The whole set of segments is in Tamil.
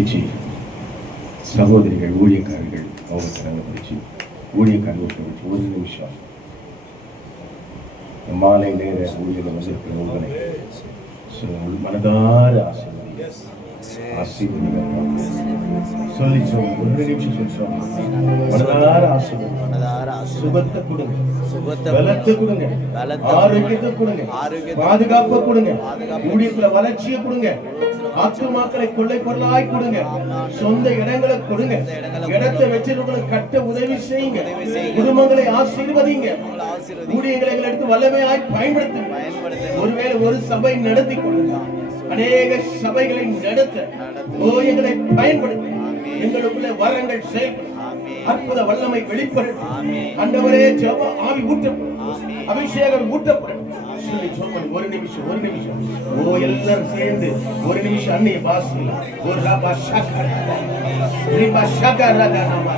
பிடிச்சி சகோதரிகள் ஊழியக்காரர்கள் அவங்க கரங்களை பிடிச்சி ஊழியக்காரர்கள் பிடிச்சி ஒரு நிமிஷம் மாலை நேர ஊழியர்கள் வந்திருக்கிற உங்களை மனதார சொல்லி ஒரு நிமிஷம் சொல்லி மனதார சுகத்தை கொடுங்க, பலத்தை கொடுங்க, ஆரோக்கியத்தை கொடுங்க, பாதுகாப்பை கொடுங்க, ஊழியத்துல வளர்ச்சியை கொடுங்க, ஆத்துமாக்களை கொள்ளை பொருளாய் கொடுங்க, சொந்த இடங்களை கொடுங்க, இடத்தை வச்சிருக்கவங்களுக்கு கட்ட உதவி செய்யுங்க, குடும்பங்களை ஆசீர்வதிங்க, ஊழியங்களை எடுத்து வல்லமையாய் பயன்படுத்துங்க. ஒருவேளை ஒரு சபை நடத்தி கொடுங்க, அநேக சபைகளை நடத்த எங்களை பயன்படுத்த எங்களுக்குள்ள வரங்கள் செயல்படும், அற்புத வல்லமை வெளிப்படும். ஆண்டவரே ஜெப ஆவி ஊற்றப்படும், அபிஷேகம் ஊற்றப்படும். ஒரு நிமிஷம் எல்லாரும் சேர்ந்து ஒரு நிமிஷம் அன்னைய பாசில ஒரு ரபா ஷக்கர் ரிபா ஷக்கர் ரதனமா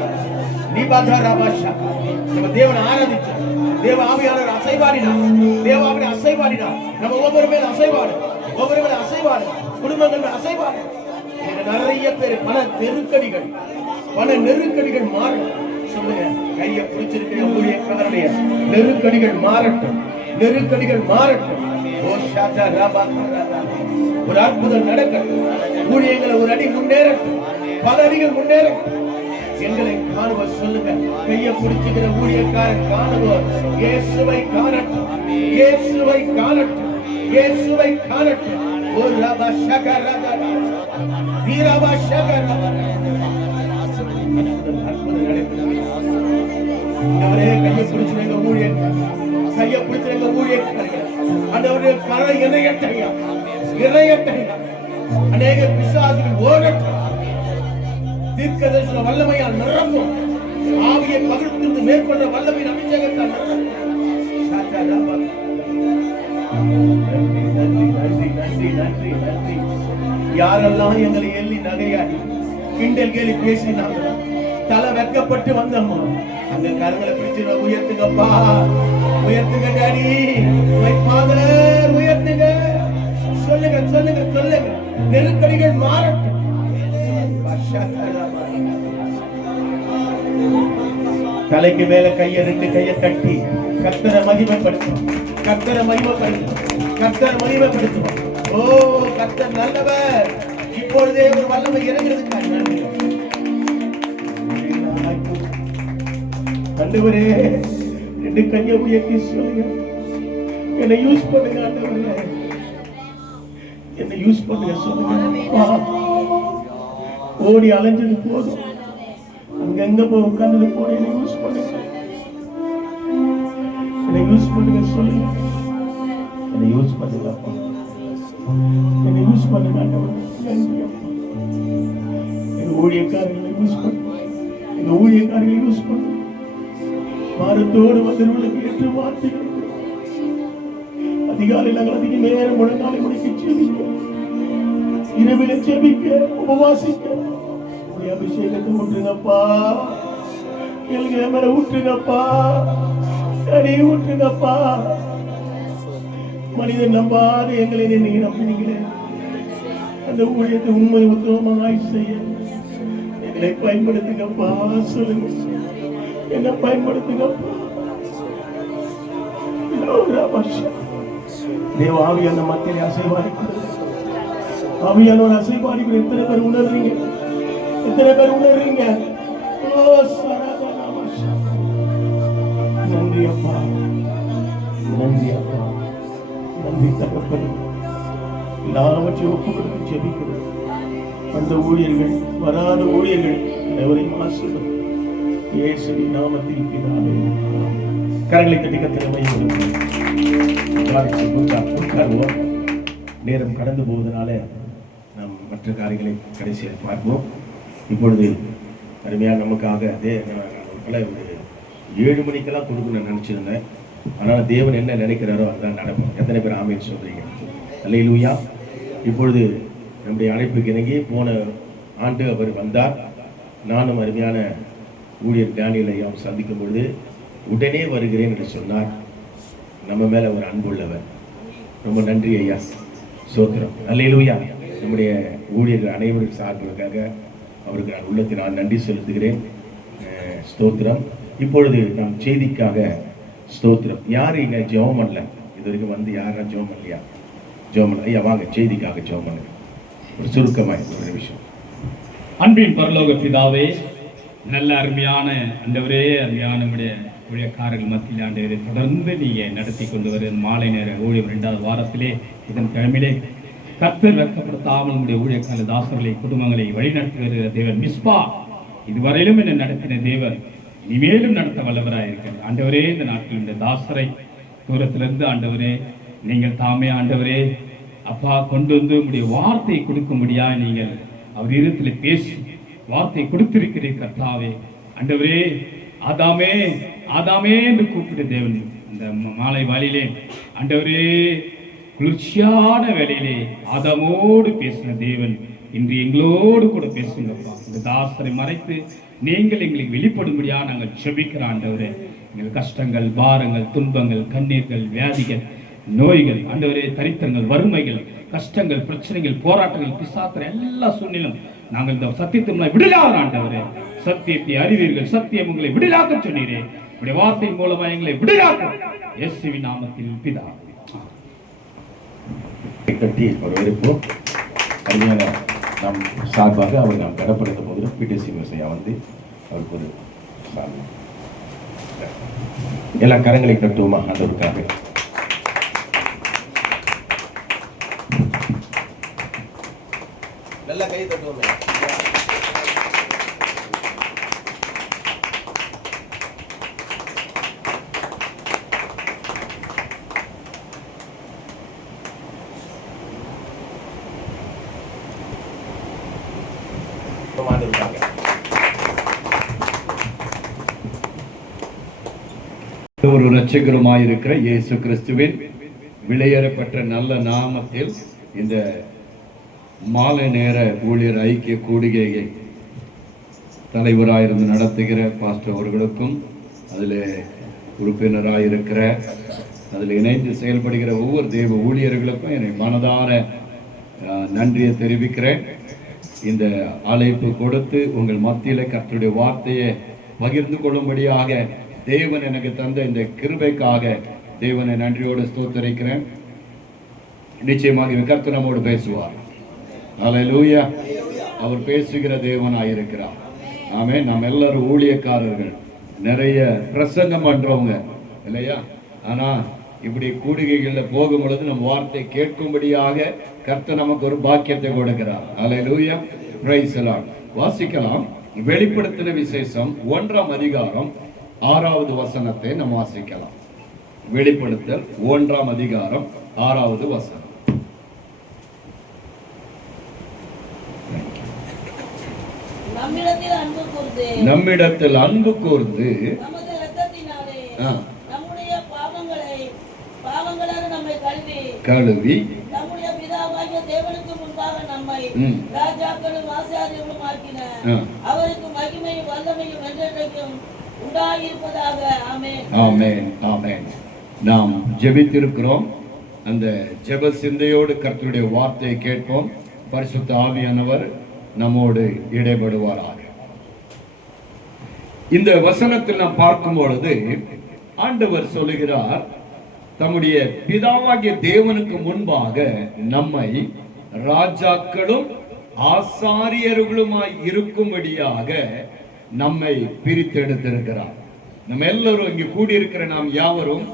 நிபாதா ரபா ஷக்கர். நம்ம தேவனை ஆராதிச்சோம், தேவ ஆவியானவர் அசைவாடினார், தேவ ஆவியை அசைவாடினார். நம்ம ஒவ்வொரு மேல அசைவாடு, குடும்பங்கள் அசைவாடு. நிறைய பேர் பண நெருக்கடிகள் மாறும். சொல்லுங்க, கையை பிடிச்சிருக்கிற ஊழியக்காரனுடைய நெருக்கடிகள் மாறட்டும். ஒரு அற்புதம் நடக்கட்டும். ஊழியங்களை ஒரு அடி முன்னேறட்டும், பல அடிகள் முன்னேறட்டும். எங்களை காணுவோம். சொல்லுங்க, கையை பிடிச்சிக்கிற ஊழியக்காரன் காணுவோம். இயேசுவை காணட்டும். ஒரு ரபா ஷகர் வீரபா ஷகர் கையை பிடிச்சிருங்க ஊழியக்காரர்கள். ஆண்டவரே கரை இணையட்டையா, அநேக பிசாசுகள் ஓடட்டும். தீர்க்கதரிசன வல்லமையால் நிரம்பும், ஆவியை பகிர்ந்து மேற்கொண்ட வல்லமை அபிஷேகத்தால் நிரம்பும். நன்றி. யாரெல்லாம் எங்களை எள்ளி நகையாடி கிண்டல் கேலி பேசினாங்க, தலை வெக்கப்பட்டு வந்தோம், அந்த கரங்களை பிடிச்சு உயர்த்துங்கப்பா, உயர்த்துங்க டாடி, உயர்த்துங்க. சொல்லுங்க, நெருக்கடிகள் மாறட்டும். தலைக்கு மேல ரெண்டு கையை கட்டி கர்த்தரை மகிமைப்படுத்தும். ஓ, கர்த்தர் நல்லவர். இப்பொழுதே ஒரு வல்லமை இறங்குறதுக்காக நன்றி. ஆண்டவரே, ரெண்டு கையை உயர்த்தி சொல்லுங்க, என்னை யூஸ் பண்ணுங்க ஆண்டவரே, என்னை யூஸ் பண்ணுங்க சொல்லுங்க. ஓடி அலைஞ்சது போதும், அங்கங்க போய் உட்கார்ந்தது போல என்னை யூஸ் பண்ணுங்க சொல்லுங்க. என்னை யூஸ் பண்ணுங்கப்பா, என்னை யூஸ் பண்ணுங்க ஆண்டவரே. எங்க ஊழியக்காரர்களை யூஸ் பண்ணுங்க. பாரத்தோடு வந்தவர்களுக்கு ஏற்ற வார்த்தைகள் அதிகாலையில் நாங்கள் அதிக நேரம் முழங்காலை முடிக்க செபிக்க, இரவில செபிக்க, உபவாசிக்க, அபிஷேகத்தை ஊற்றுங்கப்பா, எல்கிற மேல ஊற்றுங்கப்பா, ஊற்றுங்கப்பா. மனிதன் நம்பாது எங்களை நீங்க நம்பினீங்களே, அந்த ஊழியத்தை உண்மை உத்தமமாய் செய்ய எங்களை பயன்படுத்துங்கப்பா. சொல்லுங்க, என்ன பயன்படுத்துங்கப்பா. தேவ ஆவியான மக்களை அசைவாடிக்கிறது, ஆவியானவர் அசைவாடிக்கிற எத்தனை பேர் உணர்றீங்க? நன்றி அப்பா, நன்றி தகப்பனே. எல்லாவற்றையும் ஒப்புக்கொடுத்து ஜெபிக்கிறோம். அந்த ஊழியர்கள், வராத ஊழியர்கள் அனைவரையும் ஆசீர்வதியும் இயேசுவின் நாமத்தில் பிதாவே. கரங்களை தட்டி கர்த்தரை உட்காருவோம். நேரம் கடந்து போவதனால நாம் மற்ற காரியங்களை கடைசியில் பார்ப்போம். இப்பொழுது அருமையாக நமக்காக ஒரு 7 மணிக்கெல்லாம் கொடுக்கணும்னு நினச்சிருந்தேன். அதனால் தேவன் என்ன நினைக்கிறாரோ அதுதான் நடக்கும். எத்தனை பேர் ஆமேன்னு சொல்கிறீங்க? அல்லேலூயா. இப்பொழுது நம்முடைய அழைப்புக்கு இணங்கி போன ஆண்டு அவர் வந்தார். நானும் அருமையான ஊழியர் டேனியல் ஐயாவும் சந்திக்கும் பொழுது உடனே வருகிறேன் என்று சொன்னார். நம்ம மேலே ஒரு அன்புள்ளவர். ரொம்ப நன்றி ஐயா, சோத்திரம். அல்லேலூயா. நம்முடைய ஊழியர்கள் அனைவரும் சார்புக்காக அவருக்கு நான் உள்ளத்தினால் நன்றி செலுத்துகிறேன். ஸ்தோத்திரம். இப்பொழுது நாம் செய்திக்காக ஸ்தோத்திரம். யார் இங்கே ஜெபம் பண்ணல? இது வரைக்கும் வந்து யாரா ஜெபம் பண்ணலையா? ஜெபம் பண்ணல. ஐயா வாங்க, செய்திக்காக ஜெபம் பண்ணுங்க. ஒரு சுருக்கமாக ஒரு நிமிஷம். அன்பின் பரலோக பிதாவே, நல்ல அருமையான ஆண்டவரே, அருமையான ஊழியக்காரர்கள் மத்தியில் ஆண்டவரை தொடர்ந்து நீங்க நடத்தி கொண்டு வர மாலை நேர ஊழியம் 2வது வாரத்திலே இதன் கிழமையிலே கர்த்தர் வெட்கப்படுத்தாமல் நம்முடைய ஊழியக்கார தாசர்களை குடும்பங்களை வழிநடத்தி வருகிற தேவன் மிஸ்பா இதுவரையிலும் என்ன நடத்தின தேவன் இனிமேலும் நடத்த வல்லவராக இருக்கிறார். ஆண்டவரே, இந்த நாட்டில் இந்த தாசரை தூரத்திலிருந்து ஆண்டவரே நீங்கள் தாமே ஆண்டவரே அப்பா கொண்டு வந்து உங்களுடைய வார்த்தையை கொடுக்கும்படியா நீங்கள் அவர் இடத்துல பேசி வார்த்தை கொடுத்திருக்கிறீர் கர்த்தாவே. ஆண்டவரே, ஆதாமே ஆதாமே என்று கூப்பிட்ட தேவன் இந்த மாலை வாளிலே ஆண்டவரே குளிர்ச்சியான வேளையிலே ஆதாமோடு பேசின தேவன் இன்று எங்களோடு கூட பேசுங்கப்பா. இந்த தாசரை மறைத்து நீங்கள் எங்களுக்கு வெளிப்படும்படியா நாங்கள் செபிக்கிற ஆண்டவரே, எங்கள் கஷ்டங்கள், பாரங்கள், துன்பங்கள், கண்ணீர்கள், வியாதிகள், நோய்கள், ஆண்டவரே தரித்திரங்கள், வறுமைகள், கஷ்டங்கள், பிரச்சனைகள், போராட்டங்கள், பிசாத்திர எல்லா சூழ்நிலும் நாங்கள் இந்த சத்தியத்தை விடலாக ஆண்டவரே, சத்தியத்தை அறிவீர்கள், சத்தியம் உங்களை விடலாக்க சொன்னீரே, உடைய வார்த்தை மூலமா எங்களை விடலாக்க இயேசுவின் நாமத்தில் பிதா. கட்டி வரவேற்போம். அருமையான நம் சார்பாக அவர் நாம் கடப்படுத்த போது பிடிசி விவசாயா வந்து அவருக்கு ஒரு சார்பு எல்லா கரங்களை கட்டுவோமா ஆண்டவருக்காக. நல்ல கை தட்டுவோமே. ஒரு இரட்சகருமாயிருக்கிற இயேசு கிறிஸ்துவின் விலையேறப்பட்ட நல்ல நாமத்தில் இந்த மாலை நேர ஊழியர் ஐக்கிய கூடுகையை தலைவராயிருந்து நடத்துகிற பாஸ்டர் அவர்களுக்கும் அதில் உறுப்பினராயிருக்கிற அதில் இணைந்து செயல்படுகிற ஒவ்வொரு தெய்வ ஊழியர்களுக்கும் என்னை மனதார நன்றியை தெரிவிக்கிறேன். இந்த அழைப்பு கொடுத்து உங்கள் மத்தியில் கர்த்தருடைய வார்த்தையை பகிர்ந்து கொள்ளும்படியாக தேவன் எனக்கு தந்த இந்த கிருபைக்காக தேவனை நன்றியோடு ஸ்தோத்தரிக்கிறேன். நிச்சயமாக கர்த்தர் நம்மோடு பேசுவார். அல்லேலூயா. அவர் பேசுகிற தேவனாயிருக்கிறார். ஆமென். நாம் எல்லாரும் ஊழியக்காரர்கள், நிறைய பிரசங்கம் பண்றவங்க இல்லையா? ஆனா இப்படி கூடுகைகளில் போகும் பொழுது நம் வார்த்தை கேட்கும்படியாக கர்த்தர் நமக்கு ஒரு பாக்கியத்தை கொடுக்கிறார். அல்லேலூயா. Praise the Lord. வாசிக்கலாம். வெளிப்படுத்தின விசேஷம் 1ஆம் அதிகாரம் 6வது வசனத்தை நாம் வாசிக்கலாம். வெளிப்படுத்தல் 1ஆம் அதிகாரம் 6வது வசனம். நம்மிடத்தில் அன்பு கூர்ந்து கழுவி அவருக்கு மகிமையும் வல்லமையும் என்றென்றைக்கும் உண்டாயிருப்பதாக. ஆமென். ஆமென். ஆமென். நாம் ஜெபித்திருக்கிறோம். அந்த ஜெப சிந்தையோடு கர்த்தருடைய வார்த்தையை கேட்போம். பரிசுத்த ஆவியானவர் நம்மோடு இடைபடுவாராக. இந்த வசனத்தில் நாம் பார்க்கும் பொழுது ஆண்டவர் சொல்லுகிறார், தம்முடைய பிதாவாகிய தேவனுக்கு முன்பாக நம்மை ராஜாக்களும் ஆசாரியர்களுமாய் இருக்கும்படியாக நம்மை பிரித்தெடுத்திருக்கிறார். நம்ம எல்லாரும் இங்கு கூடியிருக்கிற நாம் யாவரும்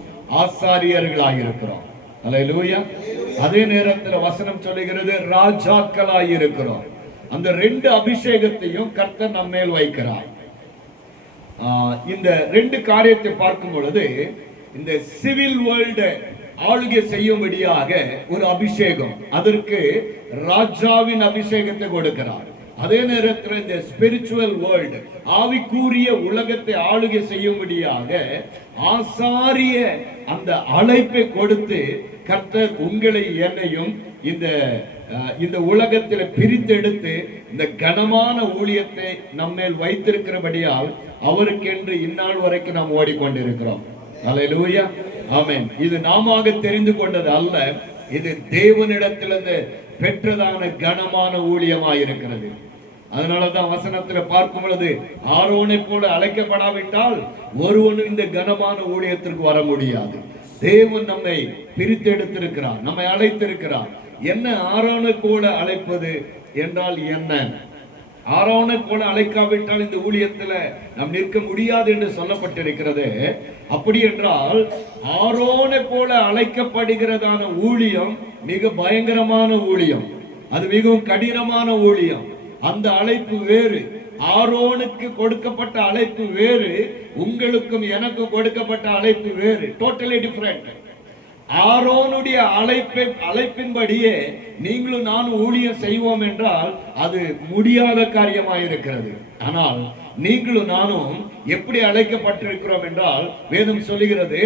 ஆசாரியர்களாக இருக்கிறோம். அல்லேலூயா. அதே நேரத்தில் வசனம் சொல்லுகிறது ராஜாக்களாய் இருக்கிறோம். அந்த 2 அபிஷேகத்தையும் கர்த்தர் நம்ம மேல் வைக்கிறார். இந்த 2 காரியத்தை பார்க்கும் பொழுது இந்த சிவில் வேர்ல்டு ஆளுகை செய்யும்படியாக ஒரு அபிஷேகம், அதற்கு ராஜாவின் அபிஷேகத்தை கொடுக்கிறார். அதே நேரத்தில் இந்த ஸ்பிரிச்சுவல் வேர்ல்டு ஆவிக்குரிய உலகத்தை ஆளுகை செய்யும்படியாக ஆசாரிய அந்த அழைப்பை கொடுத்து கர்த்தர் உங்களை என்னையும் இந்த உலகத்தில் பிரித்தெடுத்து இந்த கனமான ஊழியத்தை நம்மேல் வைத்திருக்கிறபடியால் அவருக்கென்று இந்நாள் வரைக்கும் நாம் ஓடிக்கொண்டிருக்கிறோம். அல்லேலூயா. ஆமென். இது நாம தெரிந்து கொண்டது அல்ல, இது தேவனிடத்திலிருந்து பெற்றதான கனமான ஊழியமாயிருக்கிறது. அதனாலதான் வசனத்துல பார்க்கும் பொழுது ஆரோனை போல அழைக்கப்படாவிட்டால் ஒருவனும் இந்த கனமான ஊழியத்திற்கு வர முடியாது. தேவன் நம்மை பிரித்து எடுத்திருக்கிறார், நம்மை அழைத்திருக்கிறார். என்ன ஆரோனை போல அழைப்பது என்றால் என்ன? ஆரோனை போல அழைக்காவிட்டால் இந்த ஊழியத்துல நாம் நிற்க முடியாது என்று சொல்லப்பட்டிருக்கிறது. அப்படி என்றால் ஆரோனை போல அழைக்கப்படுகிறதான ஊழியம் மிக பயங்கரமான ஊழியம், அது மிகவும் கடினமான ஊழியம். அந்த அழைப்பு வேறு, ஆரோனுக்கு கொடுக்கப்பட்ட அழைப்பு வேறு, உங்களுக்கும் எனக்கும் கொடுக்கப்பட்ட அழைப்பு வேறு, டோட்டலி டிஃபரெண்ட். ஆரோனுடைய அழைப்பின்படியே நீங்களும் நானும் ஊழியம் செய்வோம் என்றால் அது முடியாத காரியமாயிருக்கிறது. ஆனால் நீங்களும் நானும் எப்படி அழைக்கப்பட்டிருக்கிறோம் என்றால் வேதம் சொல்லுகிறது,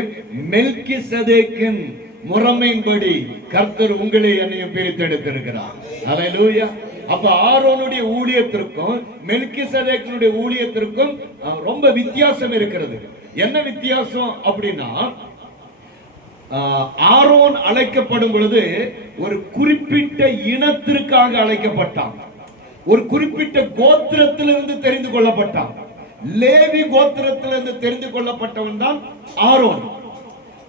மெல்கிசேதேக்கின் முறைமையின்படி கர்த்தர் உங்களை என்னையும் பிரித்தெடுத்திருக்கிறார். அல்லேலூயா. அப்ப ஆரோனுடைய ஊழியத்திற்கும் மெல்கிசேதேக்கினுடைய ஊழியத்திற்கும் ரொம்ப வித்தியாசம் இருக்கிறது. என்ன வித்தியாசம் அப்படின்னா, ஆரோன் அழைக்கப்படும் பொழுது ஒரு குறிப்பிட்ட இனத்திற்காக அழைக்கப்பட்டான், ஒரு குறிப்பிட்ட கோத்திரத்திலிருந்து தெரிந்து கொள்ளப்பட்டான். லேவி கோத்திரத்திலிருந்து தெரிந்து கொள்ளப்பட்டவன் தான் ஆரோன்.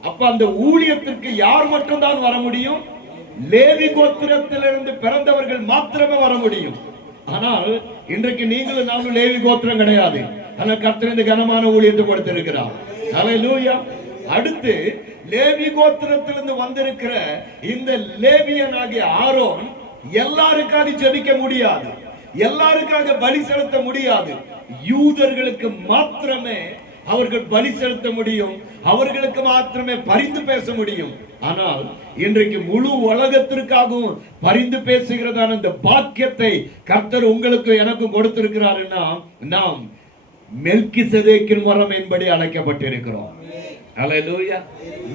அப்ப அந்த ஊழியத்திற்கு யார் மட்டும்தான் வர முடியும்? லேவி கோத்திரத்திலிருந்து பிறந்தவர்கள் மாத்திரமே வர முடியும். ஆனால் இன்றைக்கு நீங்களும் நானும் லேவி கோத்திரம் கிடையாது. ஆனால் கர்த்தர் இந்த கனமான ஊழியத்தை கொடுத்திருக்கிறார். அல்லேலூயா. அடுத்து லேவி கோத்திரத்திலிருந்து வந்திருக்கிற இந்த லேவியன் ஆகிய ஆரோன் எல்லாருக்காக ஜெபிக்க முடியாது, எல்லாருக்காக பலி செலுத்த முடியாது. யூதர்களுக்கு மாத்திரமே அவர்கள் பலி செலுத்த முடியும், அவர்களுக்கு மாத்திரமே பரிந்து பேச முடியும். ஆனால் இன்றைக்கு முழு உலகத்திற்காகவும் பரிந்து பேசுகிறதான இந்த பாக்கியத்தை கர்த்தர் உங்களுக்கு எனக்கும் கொடுத்திருக்கிறாருன்னா நாம் மெல்கிசேதேக்கின் முறைமையின்படி அழைக்கப்பட்டிருக்கிறோம். அல்லேலூயா.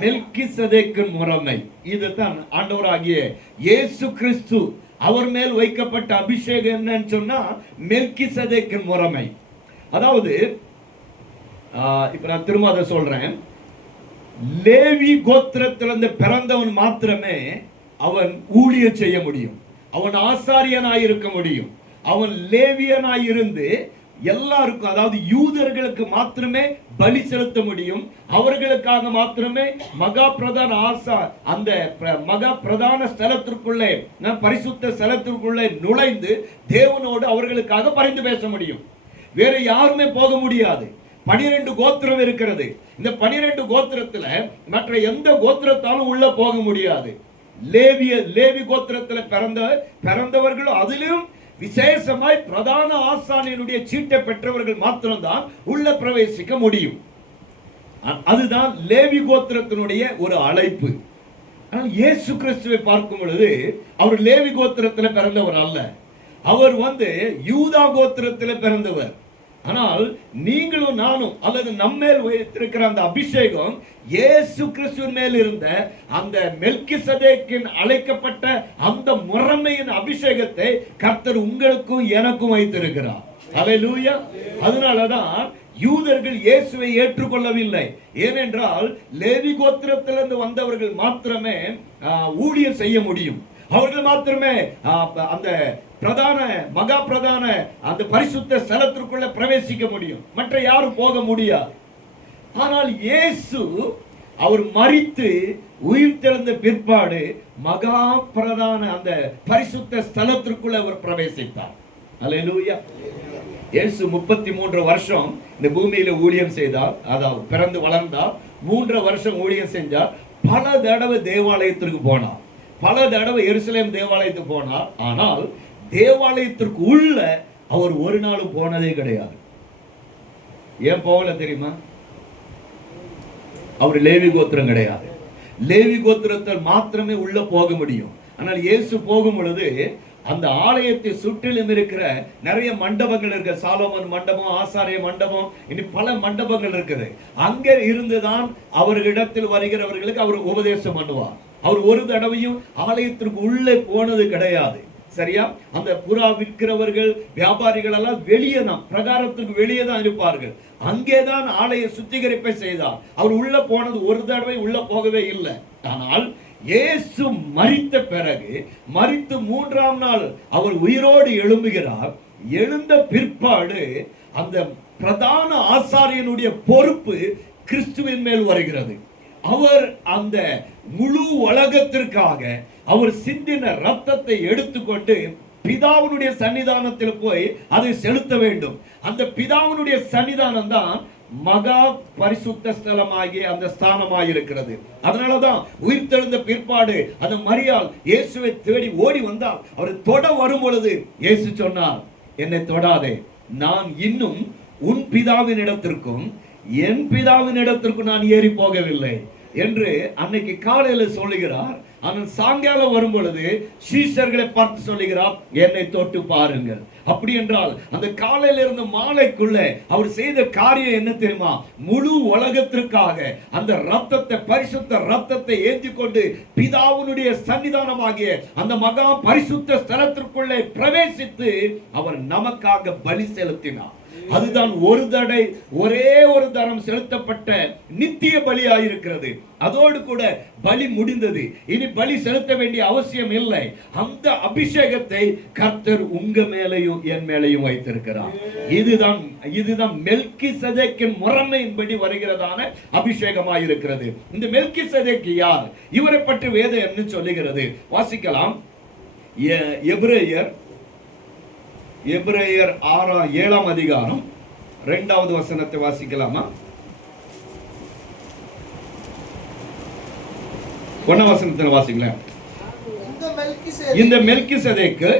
மெல்கிசேதேக்கின் முறைமை இதுதான் ஆண்டவராகிய இயேசு கிறிஸ்து அவர் மேல் வைக்கப்பட்ட அபிஷேகம் என்னன்னு சொன்னா மெல்கிசேதேக்கின் முறைமை. அதாவது இப்ப நான் திரும்ப அதை சொல்றேன். லேவி கோத்திரத்திலிருந்து பிறந்தவன் மாத்திரமே அவன் ஊழியம் செய்ய முடியும், அவன் ஆசாரியனாய் இருக்க முடியும். அவன் லேவியனாய் இருந்து எல்லாருக்கும், அதாவது யூதர்களுக்கு மாத்திரமே பலி செலுத்த முடியும். அவர்களுக்காக மாத்திரமே மகா பிரதான அந்த மகா பிரதான ஸ்தலத்திற்குள்ளே, பரிசுத்த ஸ்தலத்திற்குள்ளே நுழைந்து தேவனோடு அவர்களுக்காக பரிந்து பேச முடியும். வேற யாருமே போக முடியாது. 12 கோத்திரம் இருக்கிறது. இந்த 12 கோத்திரத்துல மற்ற எந்த கோத்திரத்தாலும் உள்ள போக முடியாது. லேவி கோத்திரத்துல பிறந்தவர்கள், அதிலும் விசேஷமாய் பிரதான ஆசாரியனுடைய சீட்டை பெற்றவர்கள் மாத்திரம்தான் உள்ள பிரவேசிக்க முடியும். அதுதான் லேவி கோத்திரத்தினுடைய ஒரு அழைப்பு. ஆனால் இயேசு கிறிஸ்துவை பார்க்கும் பொழுது அவர் லேவி கோத்திரத்தில் பிறந்தவர் அல்ல, அவர் யூதா கோத்திரத்தில் பிறந்தவர். ஆனால் நீங்களும் நானும், அல்லது நம்மேல் வைத்திருக்கிற அந்த அபிஷேகம் இயேசு கிறிஸ்துவின் மேல் இருந்த அந்த மெல்கிசேதேக்கின் அழைக்கப்பட்ட அந்த முறைமையின் அபிஷேகத்தை கர்த்தர் உங்களுக்கும் எனக்கும் வைத்திருக்கிறார். அல்லேலூயா. அதனாலதான் யூதர்கள் இயேசுவை ஏற்றுக்கொள்ளவில்லை. ஏனென்றால் லேவி கோத்திரத்திலிருந்து வந்தவர்கள் மாத்திரமே ஊழியம் செய்ய முடியும், அவர்கள் மாத்திரமே அந்த பிரதான மகா பிரதான அந்த பரிசுத்த ஸ்தலத்திற்குள்ள பிரவேசிக்க முடியும், மற்ற யாரும் போக முடியாது. ஆனால் இயேசு அவர் மரித்து உயிர் தெழுந்த பிற்பாடு மகா பிரதான அந்த பரிசுத்த ஸ்தலத்திற்குள்ள அவர் பிரவேசித்தார். அல்லேலூயா. இயேசு 33 வருஷம் இந்த பூமியில ஊழியம் செய்தார். அதாவது பிறந்து வளர்ந்தார். 3 வருஷம் ஊழியம் செஞ்சார். பல தடவை தேவாலயத்திற்கு போனார், பல தடவை எருசலேம் தேவாலயத்துக்கு போனார். ஆனால் தேவாலயத்திற்கு உள்ள அவர் ஒரு நாளும் போனதே கிடையாது. ஏன் போகல தெரியுமா? அவர் லேவி கோத்திரம் கிடையாது. லேவி கோத்திரத்தில் மாத்திரமே உள்ள போக முடியும். ஆனால் இயேசு போகும் பொழுது அந்த ஆலயத்தை சுற்றிலும் இருக்கிற நிறைய மண்டபங்கள் இருக்கு. சாலோமன் மண்டபம், ஆசாரிய மண்டபம், இனி பல மண்டபங்கள் இருக்குது. அங்கே இருந்துதான் அவர்களிடத்தில் வருகிறவர்களுக்கு அவர் உபதேசம் பண்ணுவார். அவர் ஒரு தடவையும் ஆலயத்திற்கு உள்ளே போனது கிடையாது. சரியா? அந்த புறா விற்கிறவர்கள், வியாபாரிகள் எல்லாம் வெளியே தான், பிரகாரத்திற்கு வெளியே தான் இருப்பார்கள். அங்கேதான் ஆலய சுத்திகரிப்பை செய்தார். அவர் உள்ள போனது ஒரு தடவை உள்ள போகவே இல்லை. ஆனால் இயேசு மரித்த பிறகு, மரித்து 3ஆம் நாள் அவர் உயிரோடு எழும்புகிறார். எழுந்த பிற்பாடு அந்த பிரதான ஆசாரியனுடைய பொறுப்பு கிறிஸ்துவின் மேல் வருகிறது. அவர் அந்த முழு உலகத்திற்காக அவர் சிந்தின ரத்தத்தை எடுத்துக்கொண்டு பிதாவினுடைய சன்னிதானத்தில் போய் அதை செலுத்த வேண்டும். அந்த பிதாவினுடைய சன்னிதானம் தான் மகா பரிசுத்த ஸ்தலமாகிய அந்த ஸ்தானமாய் இருக்கிறது. அதனாலதான் உயிர்த்தெழுந்த பிற்பாடு அந்த மரியாள் இயேசுவை தேடி ஓடி வந்தால் அவர் தொட வரும் பொழுது இயேசு சொன்னார், என்னை தொடாதே, நான் இன்னும் உன் பிதாவின் இடத்திற்கும் என் பிதாவின் இடத்திற்கும் நான் ஏறி போகவில்லை என்று அன்னைக்கு காலையில சொல்லுகிறார். ஆனால் சாயங்காலம் வரும் பொழுது சீஷர்களை பார்த்து சொல்லுகிறார், என்னை தொட்டு பாருங்கள். அப்படி என்றால் அந்த காலையில இருந்து மாலைக்குள்ள அவர் செய்த காரியம் என்ன தெரியுமா? முழு உலகத்திற்காக அந்த ரத்தத்தை, பரிசுத்த ரத்தத்தை ஏந்தி கொண்டு பிதாவினுடைய சன்னிதானமாகிய அந்த மகா பரிசுத்த ஸ்தலத்திற்குள்ளே பிரவேசித்து அவர் நமக்காக பலி செலுத்தினார். அதுதான் ஒரே ஒரு தரம் செலுத்தப்பட்ட நித்திய பலியாயிருக்கிறது. அதோடு கூட பலி முடிந்தது. இனி பலி செலுத்த வேண்டிய அவசியம் இல்லை. அந்த அபிஷேகத்தை கர்த்தர் உங்க மேலையும் என் மேலையும் வைத்திருக்கிறார். இதுதான் மெல்கிசேதேக்கின் முறைமையின்படி வருகிறதான அபிஷேகமாயிருக்கிறது. இந்த மெல்கிசேதேக்கு யார்? இவரை பற்றி வேதம் என்ன சொல்லுகிறது? வாசிக்கலாம். எபிரேயர் 7ஆம் அதிகாரம் 2வது வசனத்தை வாசிக்கலாமா? 1ஆம் வசனத்தை வாசிக்கலாம். இந்த மெல்கிசேதேக்கு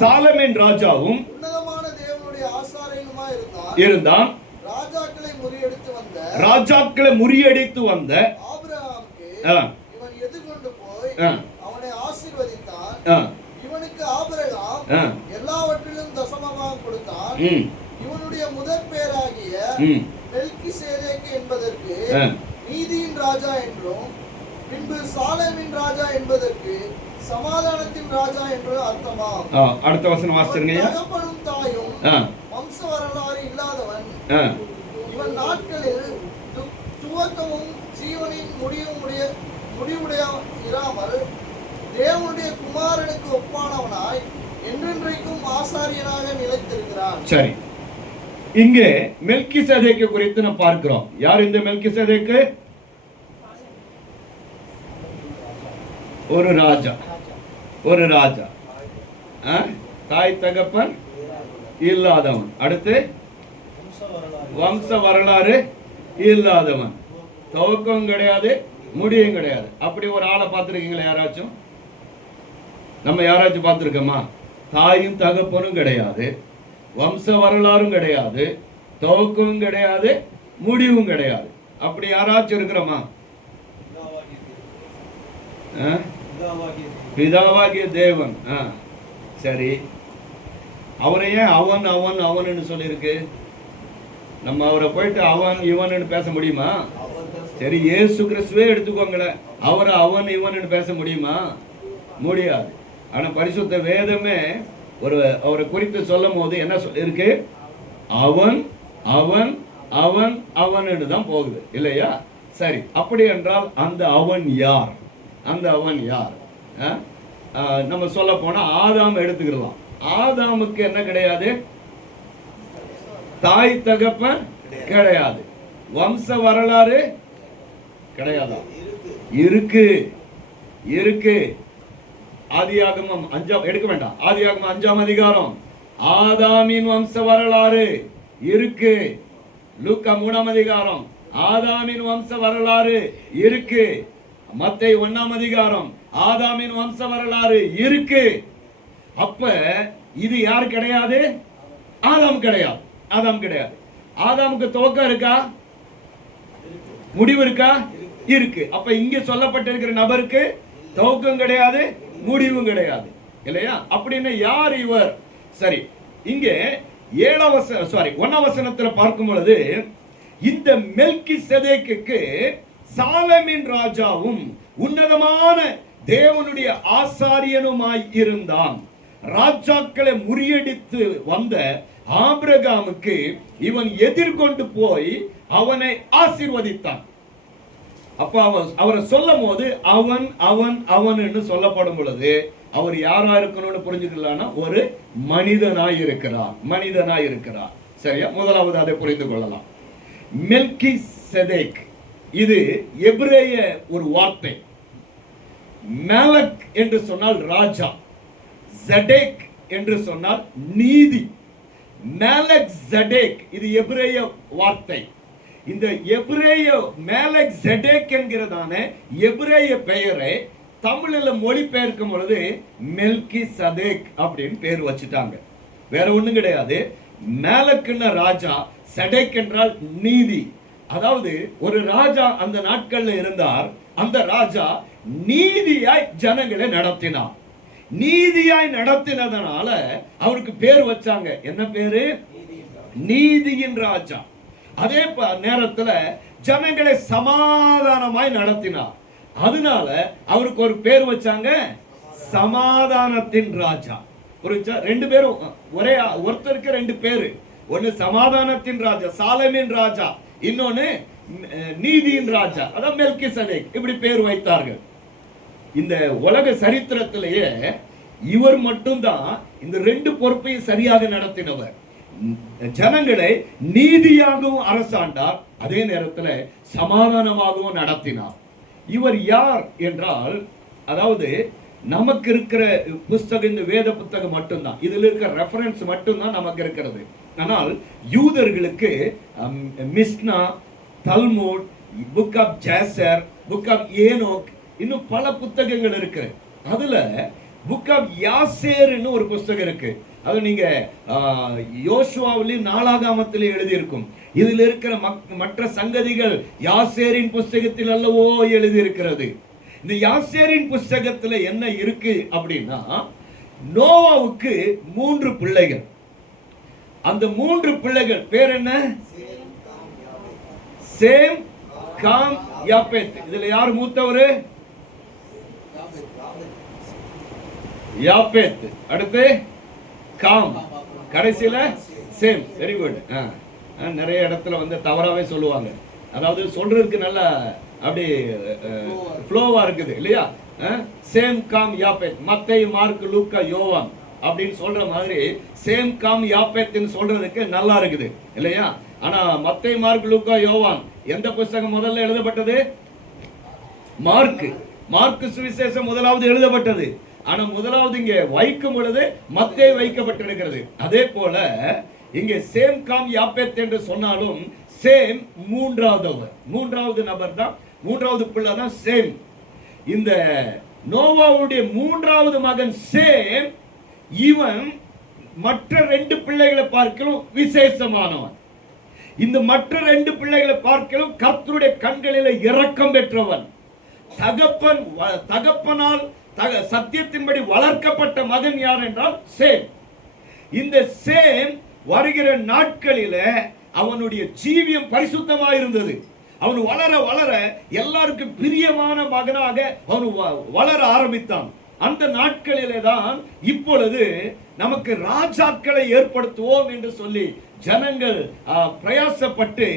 சாலமோன் ராஜாவும் உன்னதமான தேவனுடைய ஆசாரியனுமாய் இருந்தான். ராஜாக்களை முறியடித்து வந்த ஆபிரகாமுக்கு இவன் எதிர்கொண்டு போய் அவனை ஆசீர்வதித்தான். இவனுக்கு ஆபிரகாம் எல்லாவற்றிலும் தசமமாக கொடுத்தான். இவனுடைய முதற் பேராகிய மெல்கிசேதேக்கு என்பதற்கு நீதியின் ராஜா என்றும், பின்பு சாலேமின் ராஜா என்பதற்கு சமாதானத்தின் ராஜா என்று அர்த்தமாம். அடுத்த வசனம் வாசிங்க. தகப்பனும் தாயும் வம்ச வரலாறு இல்லாதவன். இவன் நாட்களில் துவக்கமும் ஜீவனின் முடிவுடைய இராமல் தேவனுடைய குமாரனுக்கு ஒப்பானவனாய் என்றென்றைக்கும் ஆசாரியனாக நிலைத்திருக்கிறான். சரி, இங்கே மெல்கிசேதேக்கு குறித்து நாம் பார்க்கிறோம். யார் இந்த மெல்கிசேதேக்கு? ஒரு ராஜா, தாய் தகப்பன் இல்லாதவன். அடுத்து வம்ச வரலாறு இல்லாதவன், துவக்கம் கிடையாது, முடியும் கிடையாது. அப்படி ஒரு ஆளை பார்த்துருக்கீங்களா யாராச்சும்? நம்ம யாராச்சும் பார்த்துருக்கோமா? தாயும் தகப்பனும் கிடையாது, வம்ச வரலாறும் கிடையாது, துவக்கமும் கிடையாது, முடிவும் கிடையாது. அப்படி யாராச்சும் இருக்கிறோமா? பிதாவாகிய தேவன். சரி, அவரை ஏன் அவன் அவன் அவன் சொல்லியிருக்கு? நம்ம அவரை போயிட்டு அவன் இவன் பேச முடியுமா? சரி, இயேசு கிறிஸ்துவே எடுத்துக்கோங்களேன், அவரை அவன் இவன் பேச முடியுமா? முடியாது. ஆனா பரிசுத்த வேதமே அவரை குறித்து சொல்லும் போது என்ன சொல்லியிருக்கு? அவன் அவன் அவன் அவன் தான் போகுது இல்லையா? சரி, அப்படி என்றால் அந்த அவன் யார்? அந்த அவன் யார்? நம்ம சொல்ல போனா ஆதாம் எடுத்துக்கலாம். ஆதாமுக்கு என்ன கிடையாது? தாய் தகப்பன் கிடையாது, வம்ச வரலாறு கிடையாதா? இருக்கு. ஆதியாகமம் 5 எடுக்க வேண்டாம். ஆதியாகமம் 5ஆம் அதிகாரம் ஆதாமின் வம்ச வரலாறு இருக்கு. லூக்கா 3ஆம் அதிகாரம் ஆதாமின் வம்ச வரலாறு இருக்கு. மத்தேயு 1ஆம் அதிகாரம் ஆதாமின் வம்ச வரலாறு இருக்கு. அப்ப இது யார் கிடையாது? ஆதாம் கிடையாது. ஆதாமுக்கு துவக்கம் இருக்கா? முடிவு இருக்கா? இருக்கு. அப்ப இங்க சொல்லப்பட்டிருக்கிற நபருக்கு துவக்கம் கிடையாது, முடிவும் கிடையாது இல்லையா? அப்படின்னு யார் இவர்? சரி, இங்கே 1ஆம் வசனத்துல பார்க்கும் பொழுது இந்த மெல்கிசேதேக்குக்கு சாலமோன் ராஜாவும் உன்னதமான தேவனுடைய ஆசாரியனுமாய் இருந்தான். ராஜாக்களை முறியடித்து வந்த ஆபிரகாமுக்கு இவன் எதிர்கொண்டு போய் அவனை ஆசீர்வதித்தான். அப்ப அவரை சொல்லும் போது அவன் அவன் அவன் சொல்லப்படும் பொழுது அவர் யாரா இருக்கணும்னு புரிஞ்சுக்கலாம்னா ஒரு மனிதனாய் இருக்கிறார். சரியா? முதலாவது அதை புரிந்து கொள்ளலாம். மெல்கிசேதேக் இது எபிரேய ஒரு வார்த்தை. மேலக் என்று சொன்னால் ராஜா, ஜடேக் என்று சொன்னால் நீதி. மேலக் ஜடேக் இது எபிரேய வார்த்தை. இந்த எபிரேய மேலக் ஜடேக் என்கிறதான எபிரேய பெயரை தமிழில் மொழிபெயர்க்கும் பொழுது மெல்கிசேதேக் அப்படின்னு பேர் வச்சுட்டாங்க. வேற ஒண்ணும் கிடையாது. மேலக்குன்னா ராஜா, சடேக் என்றால் நீதி. அதாவது ஒரு ராஜா அந்த நாட்கள்ல இருந்தார். அந்த ராஜா நீதியாய் ஜனங்களை நடத்தினார். நீதியாய் நடத்தினதனால அவருக்கு பேர் வச்சாங்க. என்ன பேரு? நீதியின் ராஜா. அதே நேரத்துல ஜனங்களை சமாதானமாய் நடத்தினார். அதனால அவருக்கு ஒரு பேர் வச்சாங்க, சமாதானத்தின் ராஜா. புரிஞ்சா? ரெண்டு பேரும் ஒருத்தருக்கு ரெண்டு பேரு. ஒன்னு சமாதானத்தின் ராஜா, சாலமின் ராஜா, இன்னொன்னு நீதியின் ராஜா, அதான் மெல்கிசேதேக். இப்படி பேர் வைத்தார்கள். இந்த உலக சரித்திரத்திலேயே இவர் மட்டும்தான் இந்த ரெண்டு பொறுப்பையும் சரியாக நடத்தினவர். ஜனங்களை நீதியாகவும் அரசாண்டார், அதே நேரத்தில் சமாதானமாகவும் நடத்தினார். இவர் யார் என்றால், அதாவது நமக்கு இருக்கிற புஸ்தகம் இந்த வேத புத்தகம் மட்டும்தான், இதில் இருக்கிற ரெஃபரன்ஸ் மட்டும்தான் நமக்கு இருக்கிறது. ஆனால் யூதர்களுக்கு Mishnah, Talmud, book of Jasher, book of Enoch, இன்னும் பல புத்தகங்கள் இருக்கு. அதுல புக் ஆஃப் யாசேர்னு ஒரு புஸ்தகம் இருக்கு. அது நீங்க யோசுவாவிலும் நாளாகமத்திலும் எழுதி இருக்கும். இதில் இருக்கிற மற்ற சங்கதிகள் யாசேரின் புஸ்தகத்தில் அல்லவோ எழுதி இருக்கிறது. இந்த யாசேரின் புஸ்தகத்துல என்ன இருக்கு அப்படின்னா, நோவாவுக்கு 3 பிள்ளைகள். அந்த 3 பிள்ளைகள் பேர் என்ன? சேம், காம், யாப்பேத். இதுல யார் மூத்தவரு? யாப்பேத். அடுத்து காம், கடைசியில சேம். Very good. நிறைய இடத்துல வந்து தவறாவே சொல்லுவாங்க. அதாவது சொல்றதுக்கு நல்ல அப்படி ஃப்ளோவா இருக்குது இல்லையா? சேம், காம், யாப்பேத். மத்தேயு, மார்க், லூக்கா, யோவான் அப்படின்னு சொல்ற மாதிரி சேம், காம், யாப்பேத்னு சொல்றதுக்கு நல்லா இருக்குது இல்லையா? ஆனா மத்தேயு, மார்க், லூக்கா, யோவான் எந்த புத்தகம் முதல்ல எழுதப்பட்டது? மார்க் சுவிசேஷம் முதலாவது எழுதப்பட்டது. ஆனா முதலாவது இங்கே வைக்கும் பொழுது மத்தேயு வைக்கப்பட்டிருக்கிறது. அதே போல இங்கே சேம், காம், யாப்பேத் என்று சொன்னாலும் சேம் மூன்றாவது நபர் தான், மூன்றாவது பிள்ளை தான் சேம். இந்த நோவாவுடைய 3வது மகன் சேம், இவன் மற்ற 2 பிள்ளைகளை பார்க்கலும் விசேஷமானவன். இந்த மற்ற 2 பிள்ளைகளை பார்க்கலும் கர்த்தருடைய கண்களில் இரக்கம் பெற்றவன். தகப்பனால் சத்தியத்தின்படி வளர்க்கப்பட்ட மகன் யார் என்றால் சேம். இந்த சேம் வருகிற நாட்களில அவனுடைய ஜீவியம் பரிசுத்தமாக இருந்தது. அவன் வளர வளர எல்லாருக்கும் பிரியமான மகனாக அவன் வளர ஆரம்பித்தான். அந்த நாட்களிலே தான் இப்பொழுது நமக்கு ராஜாக்களை ஏற்படுத்துவோம் என்று சொல்லி ஜனங்கள் பிரயாசப்பட்டு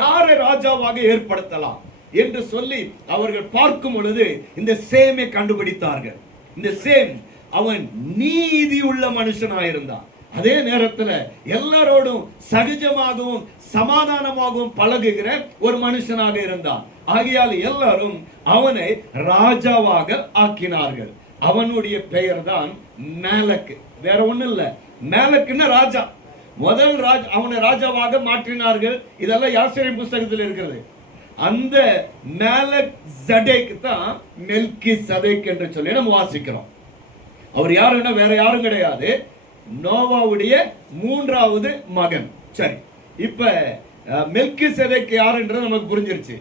யாரை ராஜாவாக ஏற்படுத்தலாம் என்று சொல்லி அவர்கள் பார்க்கும் பொழுது இந்த சேமை கண்டுபிடித்தார்கள். இந்த சேம் அவன் நீதி உள்ள மனுஷனாயிருந்தான். அதே நேரத்தில் எல்லாரோடும் சகஜமாகவும் சமாதானமாகவும் பழகுகிற ஒரு மனுஷனாக இருந்தான். ஆகையால் எல்லாரும் அவனை ராஜாவாக ஆக்கினார்கள். அவனுடைய பெயர் தான் மேலக். வேற ஒண்ணும் இல்ல, மேலக்குன்னா ராஜா. முதல் அவனை ராஜாவாக மாற்றினார்கள். இதெல்லாம் யாசேரின் புஸ்தகத்தில் இருக்கிறது. அந்த மேலக் ஜடேக் தான் மெல்கிசேதேக் என்று சொல்லி நம்ம வாசிக்கிறோம். அவர் யாருன்னா வேற யாரும் கிடையாது, நோவாவுடைய 3வது மகன். சரி, இப்ப மெல்கிசேதேக் யாருன்றது நமக்கு புரிஞ்சிருச்சு.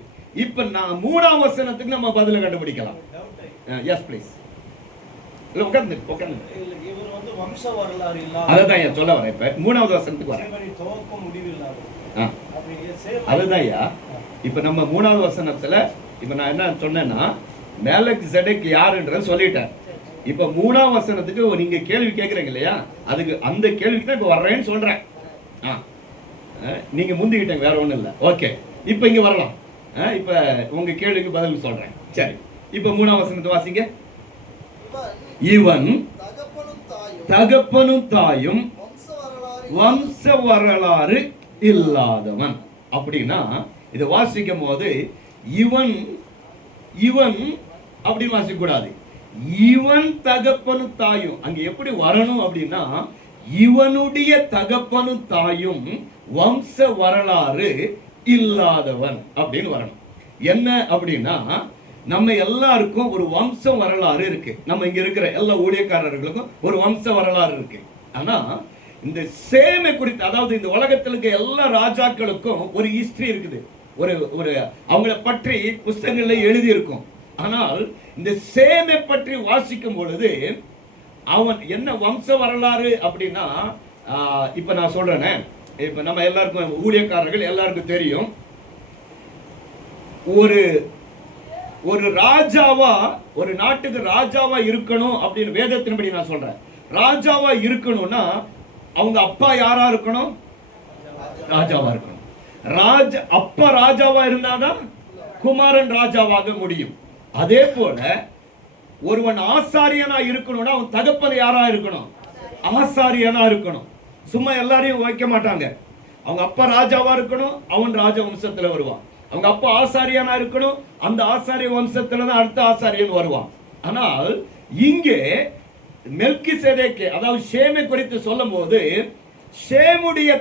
இப்ப நான் 3ஆம் வசனத்துக்கு நம்ம பதில கண்டுபிடிக்கலாம். Yes please. இல்ல உட்கார்ந்து இவர் வந்து வம்ச வரலாறு இல்ல. அதுதான் சொல்ல வரேன். இப்ப 3வது வசனத்துக்கு வரேன். துவக்க முடிவு இல்லாத. அதுதான் இப்ப நம்ம 3வது வசனத்துல இப்ப நான் என்ன சொன்னேன்னா மெல்கிசேதேக் யாருன்றத சொல்லிட்டேன். இப்ப 3ஆம் வசனத்துக்கு நீங்க கேள்வி கேட்கறீங்க இல்லையா, அதுக்கு அந்த கேள்விக்கு தான் இப்ப வர்றேன்னு சொல்றேன். நீங்க முந்திக்கிட்டீங்க, வேற ஒண்ணும் இல்ல. ஓகே, இப்ப இங்க வரலாம். இப்ப உங்க கேள்விக்கு பதில் சொல்றேன். சரி, இப்ப 3ஆம் வசனத்தை வாசிங்க. இவன் தகப்பனும் தாயும் வம்ச வரலாறு இல்லாதவன். அப்படின்னா இதை வாசிக்கும் போது இவன் இவன் அப்படி வாசிக்க கூடாது. இவன் தகப்பனும் தாயும் அங்க எப்படி வரணும் அப்படின்னா, இவனுடைய தகப்பனும் தாயும் வம்ச வரலாறு இல்லாதவன் அப்படின்னு வரணும். என்ன அப்படின்னா, நம்ம எல்லாருக்கும் ஒரு வம்ச வரலாறு இருக்கு. நம்ம இங்க இருக்கிற எல்லா ஊழியக்காரர்களுக்கும் ஒரு வம்ச வரலாறு இருக்கு. ஆனா இந்த சேமை குறித்து, அதாவது இந்த உலகத்தில் இருக்க எல்லா ராஜாக்களுக்கும் ஒரு ஹிஸ்டரி இருக்குது. ஒரு ஒரு அவங்கள பற்றி புஸ்தகங்கள்ல எழுதி இருக்கும். ஆனால் இந்த சேமை பற்றி வாசிக்கும் பொழுது அவன் என்ன வம்ச வரலாறு அப்படின்னா, இப்ப நான் சொல்றேனே, இப்ப நம்ம எல்லாருக்கும் ஊழியக்காரர்கள் எல்லாருக்கும் தெரியும், ஒரு ஒரு ராஜாவா, ஒரு நாட்டுக்கு ராஜாவா இருக்கணும் அப்படின்னு வேதத்தின்படி நான் சொல்றேன். ராஜாவா இருக்கணும்னா அவங்க அப்பா யாரா இருக்கணும்? ராஜாவா இருக்கணும். அப்பா ராஜாவா இருந்தாதான் குமாரன் ராஜாவாக முடியும். அதே போல ஒருவன் ஆசாரியனா இருக்கணும்னா அவன் தகப்பன் யாரா இருக்கணும்? ஆசாரியனா இருக்கணும். சும்மா எல்லாரையும் வைக்க மாட்டாங்க. அவங்க அப்பா ராஜாவா இருக்கணும், அவன் ராஜ வம்சத்துல வருவான். அவங்க அப்பா ஆசாரியனா இருக்கணும், அந்த ஆசாரிய வம்சத்துல தான் அடுத்த ஆசாரியன் வருவான். ஆனால் இங்கே மெல்கிசேதேக்கு, அதாவது ஷேமை குறித்து சொல்லும் போது, ஷேமுடைய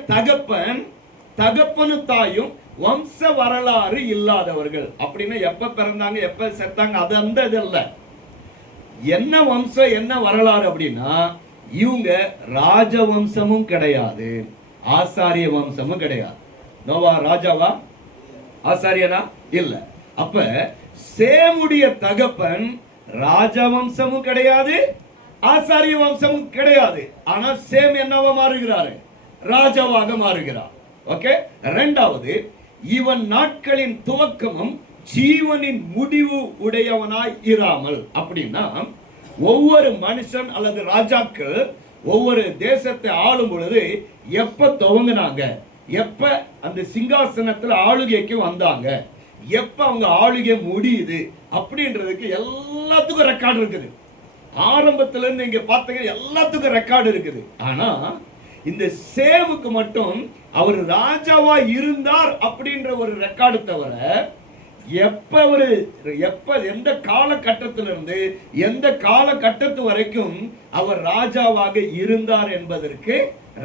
தகப்பனும் தாயும் வம்ச வரலாறு இல்லாதவர்கள். அப்படின்னா எப்ப பிறந்தாங்க எப்ப செத்தாங்க அது அந்த இது இல்ல. என்ன வம்சம் என்ன வரலாறு அப்படின்னா, இவங்க ராஜ வம்சமும் கிடையாது, ஆசாரிய வம்சமும் கிடையாது. நோவா ராஜாவா ஆசாரியனா இல்ல. அப்ப சேமுடைய தகப்பன் ராஜவம்சமும் கிடையாது, ஆசாரிய வம்சமும் கிடையாது. ஆனா சேம் என்னவா மாறுகிறாரு? ராஜாவாக மாறுகிறார். ஓகே. இரண்டாவது, இவன் நாட்களின் துவக்கமும் ஜீவனின் முடிவு உடையவனாய் இராமல். அப்படின்னா ஒவ்வொரு மனுஷன் அல்லது ராஜாக்கள் ஒவ்வொரு தேசத்தை ஆளும் பொழுது எப்ப துவங்கினாங்க, எப்ப அந்த சிங்காசனத்துல ஆளுகைக்கு வந்தாங்க, எப்ப அவங்க ஆளுகை முடியுது அப்படின்றதுக்கு எல்லாத்துக்கும் ரெக்கார்டு இருக்குது. ஆரம்பத்துல இருந்து இங்க பார்த்தீங்க எல்லாத்துக்கும் ரெக்கார்டு இருக்குது. ஆனா இந்த சேவுக்கு மட்டும் அவர் ராஜாவா இருந்தார் அப்படின்ற ஒரு ரெக்கார்டு தவிர எப்ப எந்த காலகட்டத்திலிருந்து எந்த காலகட்டத்து வரைக்கும் அவர் ராஜாவாக இருந்தார் என்பதற்கு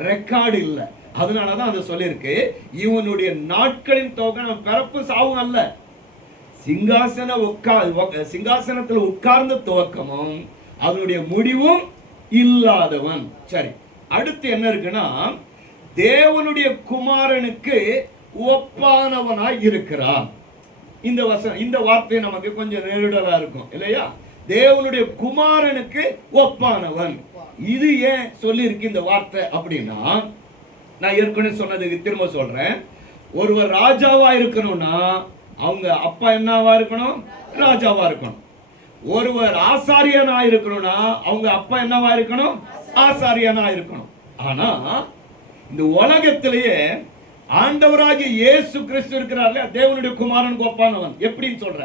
ரெக்கார்டு இல்லை. அதனாலதான் அதை சொல்லியிருக்கு, இவனுடைய நாட்களின் தொகை பிறப்பு சாவும் அல்ல, சிங்காசனத்தில் உட்கார்ந்த துவக்கமும் அதனுடைய முடிவும் இல்லாதவன். சரி, அடுத்து என்ன இருக்குன்னா, தேவனுடைய குமாரனுக்கு ஒப்பானவனாய் இருக்கிறான். இந்த வார்த்தை நமக்கு கொஞ்சம் நெருடலா இருக்கும் இல்லையா? தேவனுடைய குமாரனுக்கு ஒப்பானவன். இது ஏன் சொல்லி இருக்கு இந்த வார்த்தை அப்படின்னா, நான் ஏற்கனவே சொன்னதுக்கு திரும்ப சொல்றேன். ஒருவர் ராஜாவா இருக்கணும்னா அவங்க அப்பா என்னவா இருக்கணும்? ராஜாவா இருக்கணும். ஒருவர் ஆசாரியனா இருக்கணும்னா அவங்க அப்பா என்னவா இருக்கணும்? ஆசாரியனா இருக்கணும். ஆனா இந்த உலகத்திலேயே ஆண்டவராகிய இயேசு கிறிஸ்து இருக்கிறார், தேவனுடைய குமாரனுக்கு ஒப்பானவன். எப்படின்னு சொல்ற?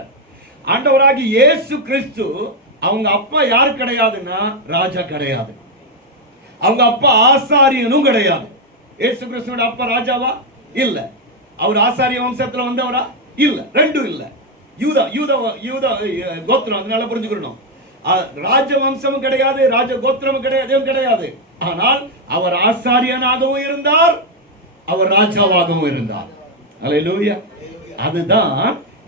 ஆண்டவராகிய இயேசு கிறிஸ்து அவங்க அப்பா யாரு கிடையாதுன்னா ராஜா கிடையாது, அவங்க அப்பா ஆசாரியனும் கிடையாது. இயேசு கிறிஸ்துவோட அப்பா ராஜாவா இல்ல, அவர் ஆசாரிய வம்சத்துல வந்தவரா இல்ல, ரெண்டும் இல்ல. யூதா கோத்திரம், அதனால புரிஞ்சுக்கணும். ராஜ வம்சமும் கிடையாது, ராஜ கோத்திரமும் கிடையாது. ஆனால் அவர் ஆசாரியனாகவும் இருந்தார், அவர் ராஜாவாகவும் இருந்தார். அல்லேலூயா. அதுதான்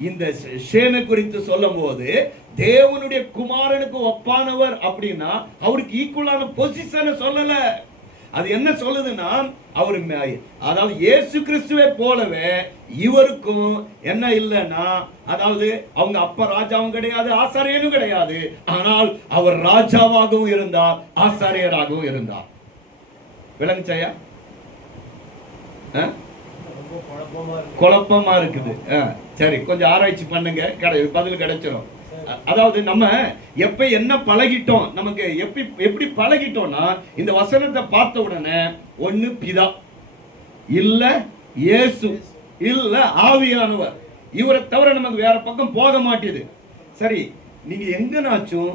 இந்த ஷேமை குறித்து சொல்லும் போது தேவனுடைய குமாரனுக்கு ஒப்பானவர் அப்படின்னா அவருக்கு ஈக்குவலான பொசிஷனை சொல்லல. அது என்ன சொல்லுதுன்னா, அவர் அதாவது இயேசு கிறிஸ்துவை போலவே இவருக்கும் என்ன இல்லைன்னா, அதாவது அவங்க அப்பா ராஜாவும் கிடையாது, ஆசாரியனும் கிடையாது. ஆனால் அவர் ராஜாவாகவும் இருந்தார், ஆசாரியராகவும் இருந்தார். விளங்குச்சாயா? குழப்பமா இருக்குது. சரி, கொஞ்சம் ஆராய்ச்சி பண்ணுங்க, பதில் கிடைச்சிடும். அதாவது நம்ம எப்ப என்ன பழகிட்டோம், நமக்கு எப்படி பழகிட்டோம்னா, இந்த வசனத்தை பார்த்த உடனே ஒண்ணு பிதா, இல்ல இயேசு, இல்ல ஆவியானவர், இவரை தவிர நமக்கு வேற பக்கம் போக மாட்டேது. சரி, நீங்க எங்கனாச்சும்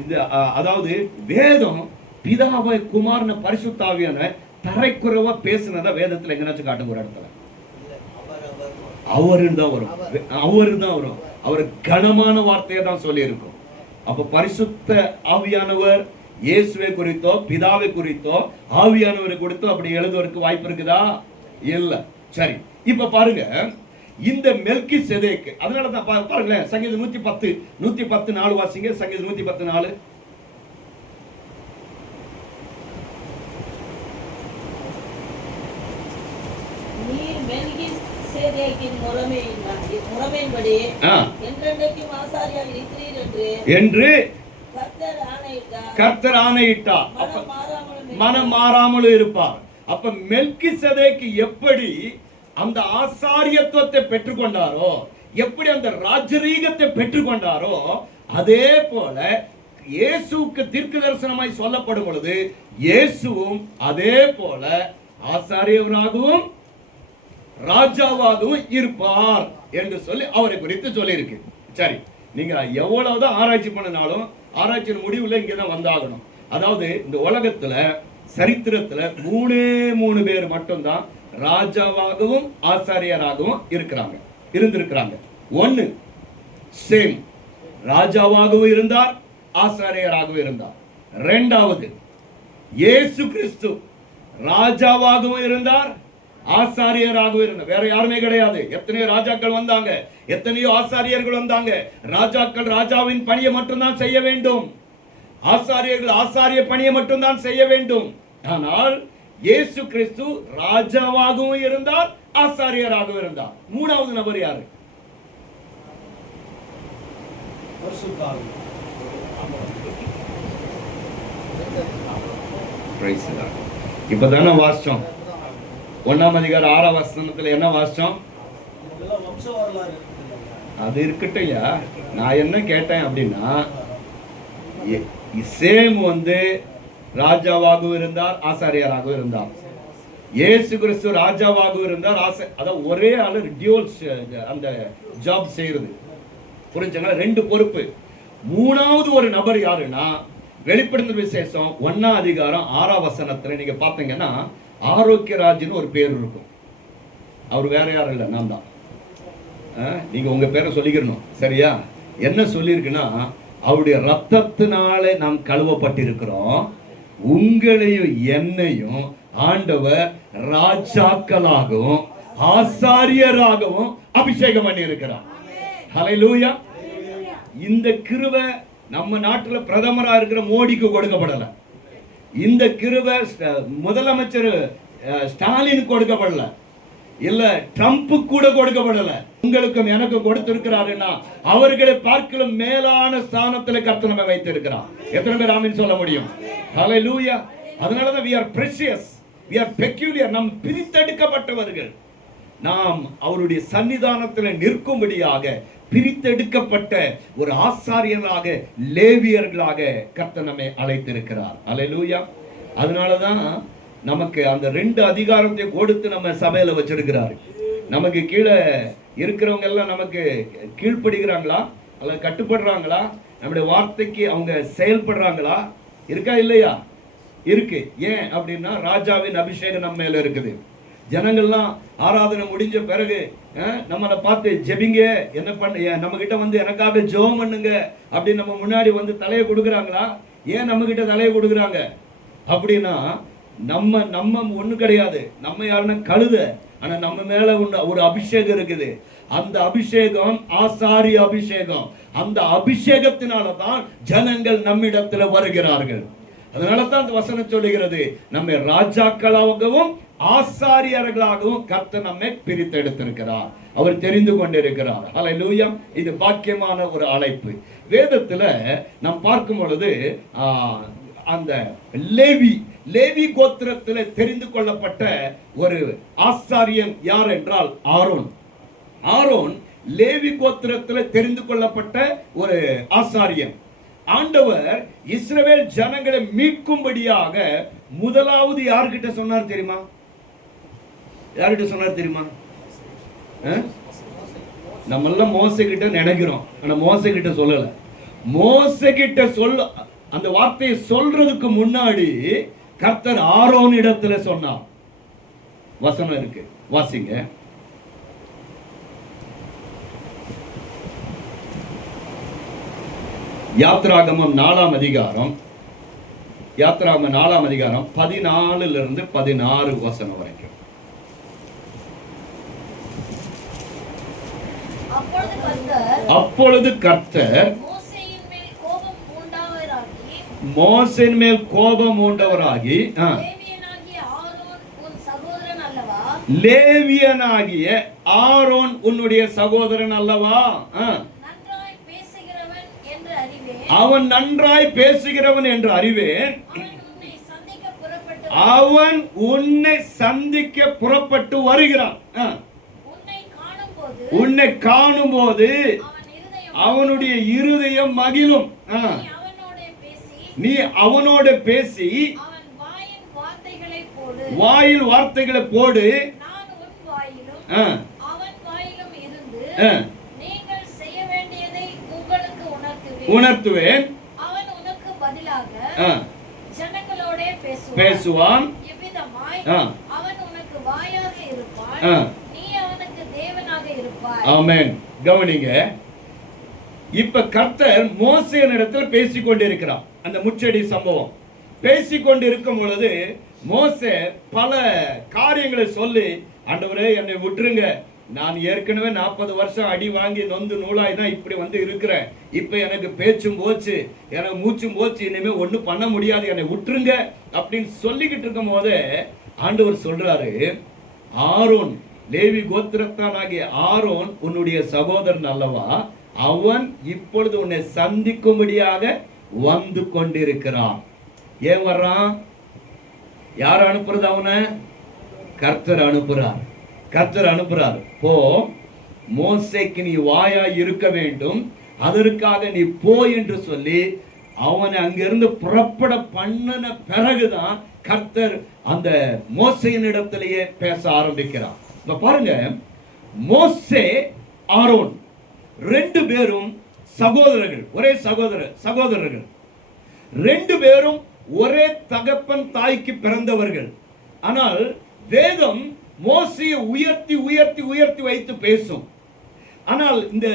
இந்த அதாவது வேதம் பிதாவை குமாரன பரிசுத்தாவியான தரைக்குறைவா பேசுனதா வேதத்துல எங்கனாச்சும் காட்டுங்க ஒரு இடத்துல? அவரு தான் வரும், அவரு தான் வரும். அவர் கனமான வார்த்தையை தான் சொல்லி இருக்கும். அப்ப பரிசுத்த ஆவியானவர் இயேசுவை குறித்தோ பிதாவை குறித்தோ ஆவியானவரை குறித்தோ அப்படி எழுதுவதற்கு வாய்ப்பு இருக்குதா? இல்ல. சரி, இப்ப பாருங்க, இந்த மெல்கிசேதேக்கு, அதனாலதான் பாருங்களேன், சங்கீதம் 110:4 வாசிங்க. சங்கீதம் 110:4. நீர் மெல்கிசேதேக்கின் முறைமையின்படி என்றென்றைக்கும் ஆசாரியாக இருக்கிறீர் என்று கர்த்தர் ஆணையிட்டார். மனம் மாறாமலும் இருப்பார். அப்ப மெல்கிசேதேக்கு எப்படி அந்த ஆசாரியத்துவத்தை பெற்றுக்கொண்டாரோ, எப்படி அந்த ராஜரீகத்தை பெற்றுக்கொண்டாரோ, அதே போல இயேசுவுக்கு தீர்க்க தரிசனமாய் சொல்லப்படும் பொழுது இயேசுவும் அதே போல ஆசாரியவராகவும் ராஜாவாகவும் இருப்பார் என்று சொல்லி அவரை குறித்து சொல்லி இருக்கு. சரி, நீங்க எவ்வளவுதான் ஆராய்ச்சி பண்ணினாலும் ஆராய்ச்சியின் முடிவுல இங்கதான் வந்தாகணும். அதாவது இந்த உலகத்துல சரித்திரத்துல 3 பேர் மட்டும்தான் ராஜாவாகவும் ஆசாரியராகவும் இருந்திருக்கிறாங்க. ஒன்னு சேம், ராஜாவாகவும் இருந்தார், ஆசாரியராகவும் இருந்தார். இரண்டாவது இயேசு கிறிஸ்து ராஜாவாகவும் இருந்தார், ஆசாரியராகவும் இருந்தார். வேற யாருமே கிடையாது. எத்தனையோ ராஜாக்கள் வந்தாங்க, எத்தனையோ ஆசாரியர்கள் வந்தாங்க. ராஜாக்கள் ராஜாவின் பணியை மட்டும்தான் செய்ய வேண்டும், ஆசாரியர்கள் ஆசாரிய பணியை மட்டும்தான் செய்ய வேண்டும். ஆனால் இயேசு கிறிஸ்து ராஜாவாகவும் இருந்தார், ஆசாரியராகவும் இருந்தார். மூணாவது நபர் யாரு? இப்பதானே வாசிச்சோம் 1ஆம் அதிகாரம் 6ஆம் வசனத்துல என்ன வாசிச்சோம்? அது இருக்கட்டையா, நான் என்ன கேட்டேன் அப்படின்னா, சேம் ராஜாவாகவும் இருந்தார், ஆசாரியராகவும் இருந்தார். இயேசு கிறிஸ்து ராஜாவாகவும் இருந்தார், அதான் ஒரே ஆளு டியூவல் அந்த ஜாப் செய்யறது. புரிஞ்சுங்களா? 2 பொறுப்பு. மூணாவது ஒரு நபர் யாருன்னா, வெளிப்படுத்தல் விசேஷம் 1ஆம் அதிகாரம் 6ஆம் வசனத்துல நீங்க பாத்தீங்கன்னா ஆரோக்கியராஜ்னு ஒரு பேர் இருக்கும். அவர் வேற யாரும் இல்லை, நான் தான். நீங்க உங்க பேரை சொல்லிக்கணும், சரியா? என்ன சொல்லியிருக்குன்னா, அவருடைய ரத்தத்தினாலே நாம் கழுவப்பட்டிருக்கிறோம், உங்களையும் என்னையும் ஆண்டவர் ராஜாக்களாகவும் ஆசாரியராகவும் அபிஷேகம் பண்ணி இருக்கிறார். ஹல்லேலூயா. இந்த கிருபை நம்ம நாட்டுல பிரதமரா இருக்கிற மோடிக்கு கொடுக்கப்படல. இந்த கிருபை முதலமைச்சர் ஸ்டாலின் கொடுக்கப்படல, இல்ல ட்ரம்ப் கூட கொடுக்கப்படல. உங்களுக்கும் எனக்கும் கொடுத்திருக்கிறாருன்னா அவர்களை பார்க்கலும் மேலான ஸ்தானத்தில் கர்த்தர் நம்மை வைத்திருக்கிறார். எத்தனை பேர் ஆமென் சொல்ல முடியும்? ஹல்லேலூயா. அதனாலதான் we are precious, we are peculiar. நாம் பிரித்தெடுக்கப்பட்டவர்கள். நாம் அவருடைய சன்னிதானத்தில் நிற்கும்படியாக பிரித்தெடுக்கப்பட்ட ஒரு ஆசாரியர்களாக, லேவியர்களாக கர்த்தர் நம்மை அழைத்திருக்கிறார். ஹல்லேலூயா. அதனாலதான் நமக்கு அந்த 2 அதிகாரத்தை கொடுத்து நம்ம சபையில வச்சிருக்கிறாரு. நமக்கு கீழே இருக்கிறவங்க எல்லாம் நமக்கு கீழ்ப்படுகிறாங்களா அல்லது கட்டுப்படுறாங்களா? நம்முடைய வார்த்தைக்கு அவங்க செயல்படுறாங்களா? இருக்கா இல்லையா? இருக்கு. ஏன் அப்படின்னா ராஜாவின் அபிஷேகம் நம்ம மேல இருக்குது. ஜனங்கள்லாம் ஆராதனை முடிஞ்ச பிறகு நம்மளை பார்த்து ஜெபிங்க, என்ன பண்ண, நம்ம கிட்ட எனக்காக ஜெபம் பண்ணுங்க அப்படின்னு நம்ம முன்னாடி தலையை கொடுக்குறாங்களா? ஏன் நம்ம கிட்ட தலையை கொடுக்குறாங்க அப்படின்னா, நம்ம ஒண்ணு கிடையாது. நம்ம யாருன்னா கழுத. ஆனா நம்ம மேல ஒரு அபிஷேகம் இருக்குது. அந்த அபிஷேகம் ஆசாரிய அபிஷேகம். அந்த அபிஷேகத்தினாலதான் ஜனங்கள் நம்மிடத்துல வருகிறார்கள். அதனாலதான் அந்த வசனம் சொல்லுகிறது, நம்மை ராஜாக்களாகவும் ஆசாரியர்களாகவும் கர்த்தர் நம்மை பிரித்தெடுத்திருக்கிறார். அவர் தெரிந்து கொண்டிருக்கிறார். ஹல்லேலூயா. இது பாக்கியமான ஒரு அழைப்பு. வேதத்துல நாம் பார்க்கும் பொழுது அந்த லேவி கோத்திரத்தில் தெரிந்து கொள்ளப்பட்ட ஒரு ஆசாரியன் யார் என்றால் ஆரோன் லேவி கோத்திரத்தில் தெரிந்து கொள்ளப்பட்ட ஒரு ஆசாரியன். ஆண்டவர் இஸ்ரவேல் ஜனங்களை மீட்கும்படியாக முதலாவது யார்கிட்ட சொன்னார் தெரியுமா? யார்கிட்ட சொன்னார் தெரியுமா? நம்ம எல்லாம் மோசே கிட்ட நினைக்கிறோம், ஆனா மோசே கிட்ட சொல்லல. மோசே கிட்ட சொல்ல அந்த வார்த்தையை சொல்றதுக்கு முன்னாடி கர்த்தர் ஆரோன் இடத்துல சொன்னார். வசனம் இருக்கு, வாசிங்க. யாத்ராகமம் 4ஆம் அதிகாரம், யாத்ராகமம் 4ஆம் அதிகாரம் 14 இருந்து 16 வசனம் வரைக்கும். அப்பொழுது கர்த்தர் மோசேயின் மேல் கோபம் உண்டவராகி, லேவியனாகிய ஆரோன் உன்னுடைய சகோதரன் அல்லவா, அவன் நன்றாய் பேசுகிறவன் என்று அறிவேன், அவன் உன்னை சந்திக்க புறப்பட்டு வருகிறான், உன்னை காணும் போது அவனுடைய இருதயம் மகிழும், நீ அவனோட பேசி வாயில் வார்த்தைகளை போடு, உணர்த்துவேன், பேசுவான், ஆமென். கவனிங்க, இப்ப கர்த்தர் மோசேயின் இடத்துல பேசிக் கொண்டிருக்கிறார். அந்த முச்செடி சம்பவம் பேசிக்கொண்டு இருக்கும் பொழுது மோசே பல காரியங்களை சொல்லி, ஆண்டவரே என்னை விட்டுருங்க, நான் ஏற்கனவே 40 வருஷம் அடி வாங்கி நொந்து நூலாய் தான் இப்படி வந்து இருக்கிறேன், இப்ப எனக்கு பேச்சும் போச்சு, எனக்கு மூச்சும் போச்சு, இனிமே ஒண்ணும் பண்ண முடியாது, என்னை விட்டுருங்க அப்படின்னு சொல்லிக்கிட்டு இருக்கும் போது ஆண்டவர் சொல்றாரு, ஆரோன், லேவி கோத்திரத்தானாகிய ஆரோன் உன்னுடைய சகோதரன் அல்லவா, அவன் இப்பொழுது உன்னை சந்திக்கும்படியாக வந்து கொண்டிருக்கிறான். ஏன் வர்றான்? யார் அனுப்புறது? அவனை கர்த்தர் அனுப்புறார். கர்த்தர் அனுப்புறார். போ, மோசேக்கு நீ வாயா இருக்க வேண்டும், அதற்காக நீ போ என்று சொல்லி அவனை அங்கிருந்து புறப்பட பண்ணின பிறகுதான் கர்த்தர் அந்த மோசேயின் இடத்திலேயே பேச ஆரம்பிக்கிறார். இப்ப பாருங்க, மோசே ஆரோன் 2 பேரும் சகோதரர்கள், ஒரே சகோதரர்கள் 2 பேரும் ஒரே தகப்பன் தாய்க்கு பிறந்தவர்கள். ஆனால் வேதம் மோசேயை உயர்த்தி உயர்த்தி உயர்த்தி வைத்து பேசும். ஆனால் இந்த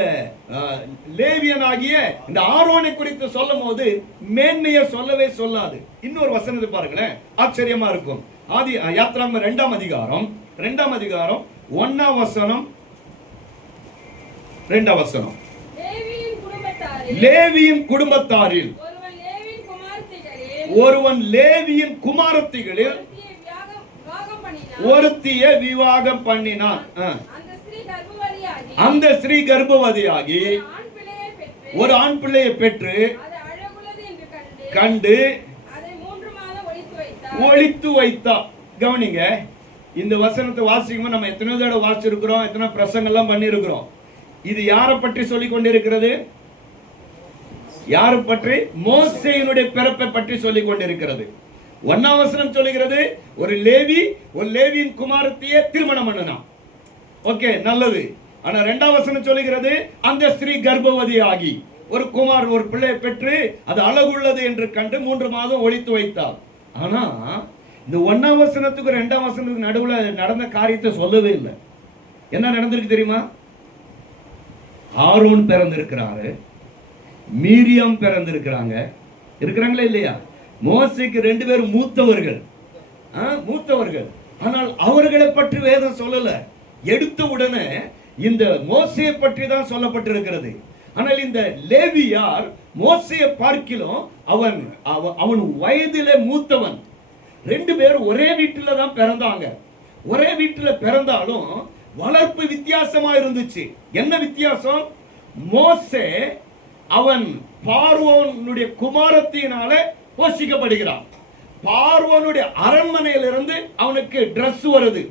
லேவியனாகிய இந்த ஆரோனை குறித்து சொல்லும் போது மேன்மையை சொல்லவே சொல்லாது. இன்னொரு வசனத்தை பாருங்களேன், ஆச்சரியமா இருக்கும். ஆதி யாத்ராகமம் 2ஆம் அதிகாரம் 1ஆம் வசனம் 2ஆம் வசனம். லேவியின் குடும்பத்தாரில் ஒருவன் லேவியின் குமாரத்திகளில் ஒருத்தியை விவாகம் பண்ணினான். அந்த ஸ்திரீ கர்ப்பவதியாகி ஒரு ஆண் பிள்ளையை பெற்று கண்டு ஒளித்து வைத்தா. கவனிங்க, இந்த வசனத்தை வாசிக்கும் நம்ம எத்தனை தடவை வாசிச்சிருக்கிறோம், எத்தனை பிரசங்கெல்லாம் பண்ணியிருக்கிறோம். இது யாரை பற்றி சொல்லிக் கொண்டிருக்கிறது? யாரை பற்றி? மோசேயினுடைய பிறப்பை பற்றி சொல்லிக் கொண்டிருக்கிறது. 1ஆம் வசனம் சொல்லுகிறது, ஒரு லேவியின் குமாரத்தியை திருமணம் பண்ணினான். ஓகே, நல்லது. ஆனா 2ஆம் வசனம் சொல்லுகிறது, அந்த ஸ்திரீ கர்ப்பவதி ஆகி ஒரு பிள்ளையை பெற்று அது அழகுள்ளது என்று கண்டு 3 மாதம் ஒளித்து வைத்தார். ஆனா இந்த 1ஆம் வசனத்துக்கு 2ஆம் வசனத்துக்கு நடுவுல நடந்த காரியத்தை சொல்லவே இல்லை. என்ன நடந்திருக்கு தெரியுமா? ஆரோன் பிறந்திருக்கிறாரு, மீரியாம் பிறந்திருக்கிறாங்க, இருக்கிறாங்களா இல்லையா? மோசேக்கு 2 பேரும் மூத்தவர்கள். ஆனால் அவர்களை பற்றி வேதம் சொல்லல. எடுத்த உடனே இந்த மோசேயை பற்றி தான் சொல்லப்பட்டிருக்கிறது. ஆனால் இந்த லேவியார் மோசேயை பார்க்கிலும் அவன் வயதிலே மூத்தவன். 2 பேரும் ஒரே வீட்டில தான் பிறந்தாங்க. ஒரே வீட்டில பிறந்தாலும் வளர்ப்பு வித்தியாசமா இருந்துச்சு. என்ன வித்தியாசம்? மோசே அவன் பார்வோனுடைய குமாரத்தினால போஷிக்கப்படுகிறான். பார்வோனுடைய அரண்மனையிலிருந்து அவனுக்கு டிரஸ் வருது,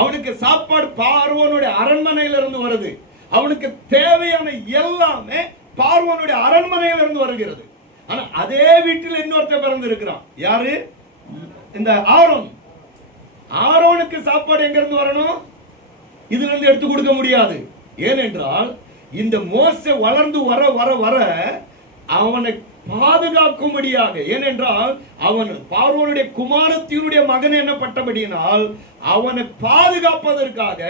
அவனுக்கு சாப்பாடு பார்வோனுடைய அரண்மனையிலிருந்து வருது, அவனுக்கு தேவையான எல்லாமே பார்வோனுடைய அரண்மனையிலிருந்து வருகிறது. ஆனா அதே வீட்டில் இன்னொருத்தர் பிறந்து இருக்கிறான். யாரு? இந்த ஆரோன். ஆரோனுக்கு சாப்பாடு எங்க இருந்து வரணும்? இதுல இருந்து எடுத்து கொடுக்க முடியாது. ஏனென்றால் இந்த மோசே வளர்ந்து வர வர வர அவனை பாதுகாக்கும்படியாக, ஏனென்றால் அவன் பார்வோனுடைய குமாரத்தினுடைய மகன் என்னப்பட்டபடியினால் அவனை பாதுகாப்பதற்காக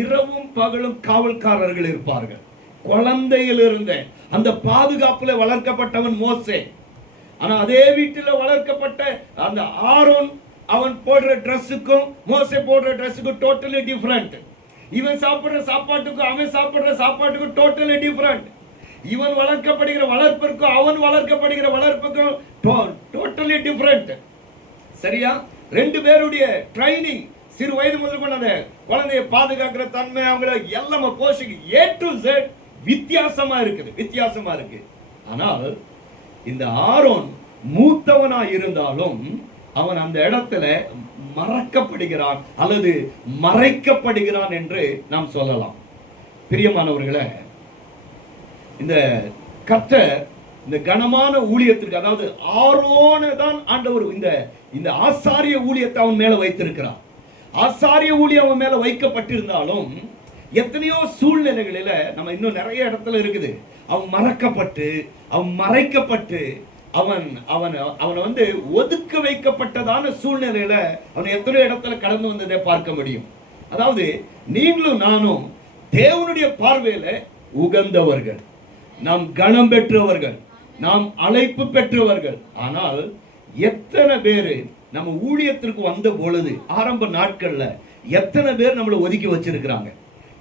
இரவும் பகலும் காவல்காரர்கள் இருப்பார்கள். குழந்தையில் இருந்த அந்த பாதுகாப்புல வளர்க்கப்பட்டவன் மோசே. ஆனா அதே வீட்டில் வளர்க்கப்பட்ட அந்த ஆரோன், அவன் போடுற ட்ரெஸ்ஸுக்கும் மோசே போடுற ட்ரெஸ்ஸுக்கும் டோட்டலி டிஃபரெண்ட். இவன் சாப்பிடுற சாப்பாட்டுக்கும் அவன் சாப்பிடுற சாப்பாட்டுக்கும் டோட்டலி டிஃபரெண்ட். இவன் வளர்க்கப்படுகிற வளர்ப்பிற்கும் அவன் வளர்க்கப்படுகிற வளர்ப்புக்கும் டோட்டலி டிஃபரெண்ட். சரியா? ரெண்டு பேருடைய ட்ரைனிங் சிறு வயது முதல் கொண்டு அந்த குழந்தையை பாதுகாக்கிற தன்மை, அவங்கள எல்லாம் போஷிக்கு A to Z வித்தியாசமா இருக்கு. ஆனால் இந்த ஆரோன் மூத்தவனா இருந்தாலும் அவன் அந்த இடத்துல மறக்கப்படுகிறான் அல்லது மறைக்கப்படுகிறான் என்று நாம் சொல்லலாம். பிரியமானவர்களே, இந்த கர்த்தர் இந்த கனமான ஊழியத்திற்கு, அதாவது ஆரோனை தான் ஆண்டவர் இந்த ஆசாரிய ஊழியத்தை அவன் மேல வைத்திருக்கிறார். ஆசாரிய ஊழியம் அவன் மேல வைக்கப்பட்டிருந்தாலும் எத்தனையோ சூழ்நிலைகளில நம்ம இன்னும் நிறைய இடத்துல இருக்குது அவன் மறக்கப்பட்டு, அவன் மறைக்கப்பட்டு, அவனை ஒதுக்க வைக்கப்பட்டதான சூழ்நிலையில அவன் எத்தனையோ இடத்துல கடந்து வந்ததை பார்க்க முடியும். அதாவது நீங்களும் நானும் தேவனுடைய பார்வையில உகந்தவர்கள், நாம் கனம் பெற்றவர்கள், நாம் அழைப்பு பெற்றவர்கள். ஆனால் எத்தனை பேரு நம்ம ஊழியத்திற்கு வந்த பொழுது ஆரம்ப நாட்கள்ல எத்தனை பேர் நம்மளை ஒதுக்கி வச்சிருக்கிறாங்க.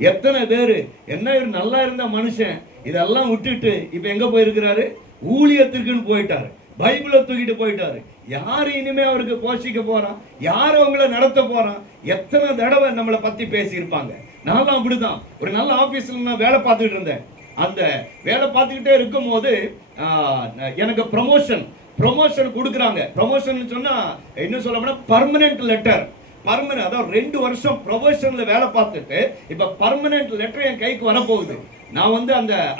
எத்தனை பேரு என்ன நல்லா இருந்த மனுஷன் இதெல்லாம் விட்டுட்டு இப்ப எங்க போயிருக்கிறாரு? ஊழியத்திற்குன்னு போயிட்டாரு, பைபிளை தூக்கிட்டு போயிட்டாரு. யாரு இனிமே அவருக்கு போஷிக்க போறான்? யாரு அவங்கள நடத்த போறான்? எத்தனை தடவை நம்மளை பத்தி பேசியிருப்பாங்க. நானும் அப்படிதான் ஒரு நல்ல ஆபீஸ்ல நான் வேலை பார்த்துட்டு இருந்தேன். அந்த வேலை பார்த்துக்கிட்டே இருக்கும் போது எனக்கு ப்ரமோஷன் கொடுக்குறாங்க. ப்ரமோஷன் சொன்னா என்ன சொல்ல, பர்மனன்ட் லெட்டர். பர்மனன்ட், அதாவது 2 வருஷம் ப்ரொமோஷன்ல வேலை பார்த்துட்டு இப்ப பர்மனன்ட் லெட்டர் என் கைக்கு வரப்போகுது. நான்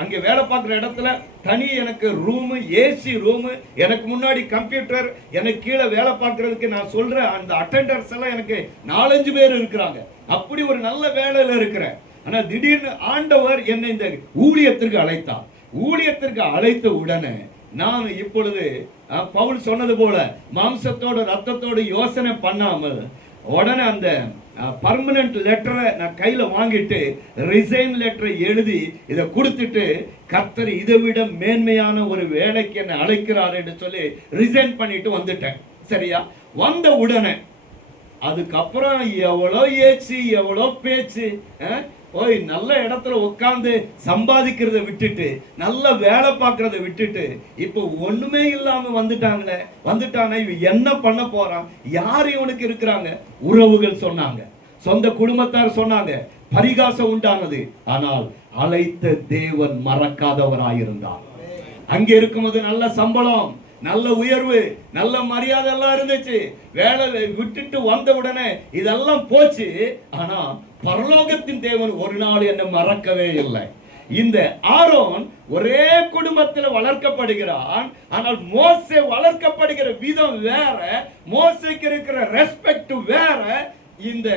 அங்கே வேலை பார்க்குற இடத்துல தனி எனக்கு ரூமு, ஏசி ரூமு, எனக்கு முன்னாடி கம்ப்யூட்டர், எனக்கு கீழே வேலை பார்க்கறதுக்கு நான் சொல்ற அந்த அட்டெண்டர்ஸ் எல்லாம் எனக்கு 4-5 பேர் இருக்கிறாங்க. அப்படி ஒரு நல்ல வேலையில இருக்கிறேன். ஆனா திடீர்னு ஆண்டவர் என்னை இந்த ஊழியத்திற்கு அழைத்தார். ஊழியத்திற்கு அழைத்த உடனே நான் இப்பொழுது பவுல் சொன்னது போல மாம்சத்தோடு ரத்தத்தோடு யோசனை பண்ணாமல் உடனே அந்த பர்மனன்ட் லெட்டரை நான் கையில வாங்கிட்டு ரிசைன் லெட்டரை எழுதி இதை கொடுத்துட்டு, கர்த்தர் இதை விட மேன்மையான ஒரு வேலைக்கு என்னை அழைக்கிறார் என்று சொல்லி ரிசைன் பண்ணிட்டு வந்துட்டேன். சரியா? வந்த உடனே அதுக்கப்புறம் எவ்வளோ ஏச்சு, எவ்வளோ பேச்சு, போய் நல்ல இடத்துல உட்காந்து சம்பாதிக்கிறத விட்டுட்டு, நல்ல வேலை பார்க்கறத விட்டுட்டு, இப்போ ஒண்ணுமே இல்லாம வந்துட்டானே, இவன் என்ன பண்ண போறான்? யார் இவனுக்கு இருக்கிறாங்க? உறவுகள் சொன்னாங்க, சொந்த குடும்பத்தார் சொன்னாங்க, பரிகாசம் உண்டானது. ஆனால் அழைத்த தேவன் மறக்காதவராயிருந்தார். அங்கே இருக்கும்போது நல்ல சம்பளம், நல்ல உயர்வு, நல்ல மரியாதை எல்லாம் இருந்துச்சு. வேலை விட்டுட்டு வந்த உடனே இதெல்லாம் போச்சு. ஆனா பரலோகத்தின் தேவன் ஒரு நாள் என்னை மறக்கவே இல்லை. இந்த ஆரோன் ஒரே குடும்பத்தில் வளர்க்கப்படுகிறான். ஆனால் மோசே வளர்க்கப்படுகிற விதம் வேற, மோசேக்கு இருக்கிற ரெஸ்பெக்ட் வேற, இந்த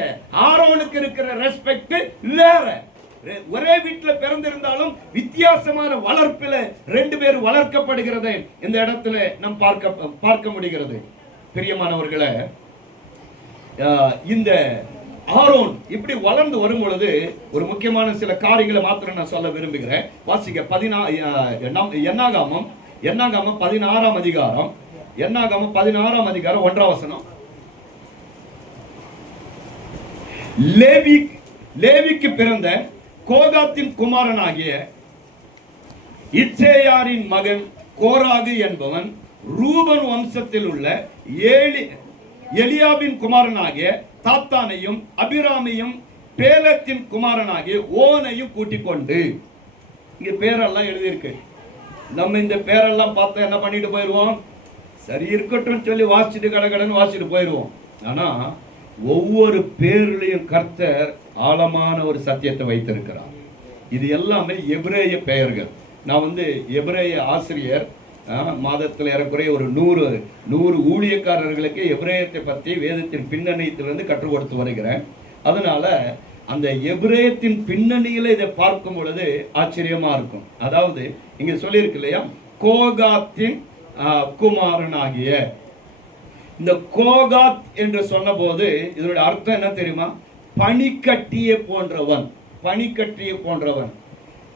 ஆரோனுக்கு இருக்கிற ரெஸ்பெக்ட் வேற. ஒரே வீட்டில் பிறந்திருந்தாலும் வித்தியாசமான வளர்ப்பில் 2 பேர் வளர்க்கப்படுகிறதை இந்த இடத்துல நாம் பார்க்க முடிகிறது. பிரியமானவர்களே, இந்த ஆரோன் இப்படி வளர்ந்து வரும் பொழுது ஒரு முக்கியமான சில காரியங்களை மாத்திரம் நான் சொல்ல விரும்புகிறேன். வாசிக்க என்னாகாமம் 16ஆம் அதிகாரம், என்னாகாமம் 16ஆம் அதிகாரம் 1ஆம் வசனம். லேவிக்கு பிறந்த கோகாத்தின் குமாரனாகிய இத்சேயாரின் மகன் கோராகு என்பவன் ரூபன் வம்சத்தில் உள்ள எலியாபின் குமாரனாகிய தாத்தானையும் அபிராமையும் பேலத்தின் குமாரனாகிய ஓனையும் கூட்டிக் கொண்டு, இங்க பேரெல்லாம் எழுதியிருக்கு. நம்ம இந்த பேரெல்லாம் பார்த்தா என்ன பண்ணிட்டு போயிடுவோம்? சரி இருக்கட்டும் சொல்லி வாசிச்சுட்டு கடகடன்னு வாசிச்சுட்டு போயிடுவோம். ஆனா ஒவ்வொரு பேர்லையும் கர்த்தர் ஆழமான ஒரு சத்தியத்தை வைத்திருக்கிறார். இது எல்லாமே எபிரேய பெயர்கள். நான் எபிரேய ஆசிரியர். மாதத்தில் ஏறக்குறைய ஒரு 100 ஊழியக்காரர்களுக்கு எபிரேயத்தை பற்றி வேதத்தின் பின்னணியத்திலிருந்து கற்றுக் கொடுத்து வருகிறேன். அதனால அந்த எபிரேயத்தின் பின்னணியில இதை பார்க்கும் பொழுது ஆச்சரியமா இருக்கும். அதாவது இங்க சொல்லியிருக்கு இல்லையா, கோகாத்தின் குமாரனாகிய. இந்த கோகாத் என்று சொன்ன போது இதனுடைய அர்த்தம் என்ன தெரியுமா? பனிக்கட்டியை போன்றவன். பனிக்கட்டியை போன்றவன்.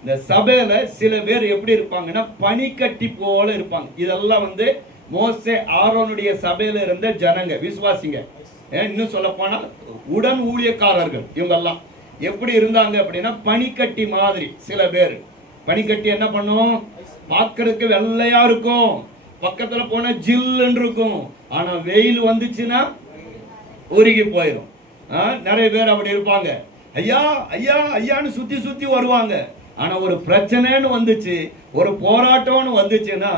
இந்த சபையில சில பேர் எப்படி இருப்பாங்கன்னா பனிக்கட்டி போல இருப்பாங்க. இதெல்லாம் மோசே ஆரோனுடைய சபையில இருந்த ஜனங்க, விசுவாசிங்க. இன்னும் சொல்ல போனா உடன் ஊழியக்காரர்கள். இவங்கெல்லாம் எப்படி இருந்தாங்க அப்படின்னா பனிக்கட்டி மாதிரி. சில பேர் பனிக்கட்டி என்ன பண்ணும், பார்க்கறதுக்கு வெள்ளையா இருக்கும், பக்கத்துல போனா ஜில்லுன்னு இருக்கும், ஆனா வெயில் வந்துச்சுன்னா உருகி போயிடும். நிறைய பேர் அப்படி இருப்பாங்க. ஐயா ஐயா ஐயான்னு சுத்தி சுத்தி வருவாங்க. ஆனா ஒரு பிரச்சனைன்னு வந்துச்சு, ஒரு போராட்டம்னு வந்துச்சுன்னா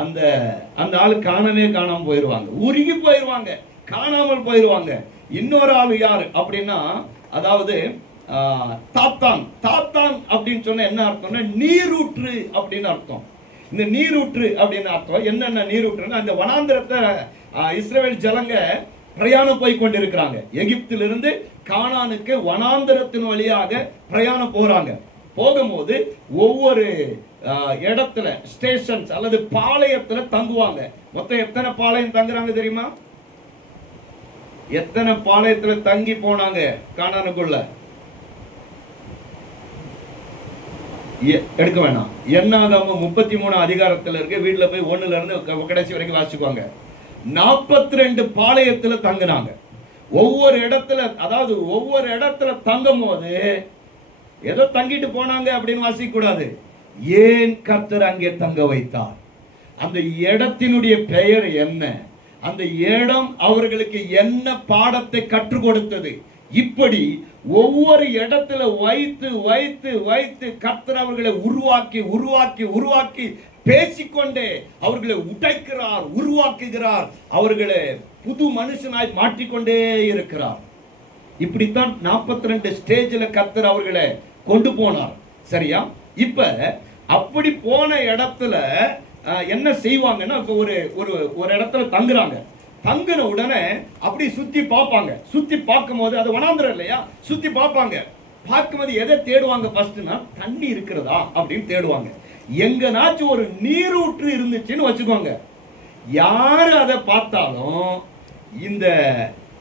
அந்த அந்த ஆள் காணாம போயிடுவாங்க, உருகி போயிடுவாங்க, காணாமல் போயிடுவாங்க. இன்னொரு ஆள் யாரு அப்படின்னா, அதாவது தாத்தான். தாத்தான் அப்படின்னு சொன்ன என்ன அர்த்தம்னா நீரூற்று அப்படின்னு அர்த்தம். இந்த நீரூற்று அப்படின்னு அர்த்தம் என்னென்ன நீரூற்றுன்னா, இந்த வனாந்திரத்தை இஸ்ரவேல் ஜனங்க பிரயாணம் போய் கொண்டிருக்கிறாங்க. எகிப்திலிருந்து கானானுக்கு வனாந்திரத்தின் வழியாக பிரயாணம் போறாங்க. போகும்போது ஒவ்வொரு இடத்துல ஸ்டேஷன்ஸ் அல்லது பாளையத்துல தங்குவாங்க. மொத்தம் எத்தனை பாளையம் தங்குறாங்க தெரியுமா? எத்தனை பாளையத்துல தங்கி போனாங்க கானானுக்குள்ள? எடுக்க வேணாம், என்னாகாம 33 அதிகாரத்துல இருக்கு. வீட்டுல போய் 1ல இருந்து கடைசி வரைக்கும் வாசிக்குவாங்க. 42 பாளையத்துல தங்கினாங்க. ஒவ்வொரு இடத்துல, அதாவது ஒவ்வொரு இடத்துல தங்கும் போது ஏதோ தங்கிட்டு போனாங்க அப்படின்னு வாசிக்க கூடாது. ஏன் கர்த்தர் அங்கே தங்க வைத்தார்? அந்த இடத்தினுடைய பெயர் என்ன? அந்த இடம் அவர்களுக்கு என்ன பாடத்தை கற்றுக் கொடுத்தது? இப்படி ஒவ்வொரு இடத்துல வைத்து வைத்து வைத்து கர்த்தர் அவர்களை உருவாக்கி உருவாக்கி உருவாக்கி பேசிக்கொண்டே அவர்களை உடைக்கிறார், உருவாக்குகிறார், அவர்களை புது மனுஷனாய் மாற்றிக்கொண்டே இருக்கிறார். இப்படித்தான் 42 ஸ்டேஜ்ல கர்த்தர் அவர்களை கொண்டு போனார். சரியா? இப்ப அப்படி போன இடத்துல என்ன செய்வாங்கன்னா, இப்ப ஒரு இடத்துல தங்குறாங்க. தங்கின உடனே அப்படி சுத்தி பார்ப்பாங்க. சுத்தி பார்க்கும் போது அது வனாந்திரம் இல்லையா, சுத்தி பார்ப்பாங்க. பார்க்கும்போது எதை தேடுவாங்க ஃபர்ஸ்ட்னா, தண்ணி இருக்கிறதா அப்படின்னு தேடுவாங்க. எங்கனாச்சும் ஒரு நீரூற்று இருந்துச்சுன்னு வச்சுக்கோங்க, யாரு அதை பார்த்தாலும் இந்த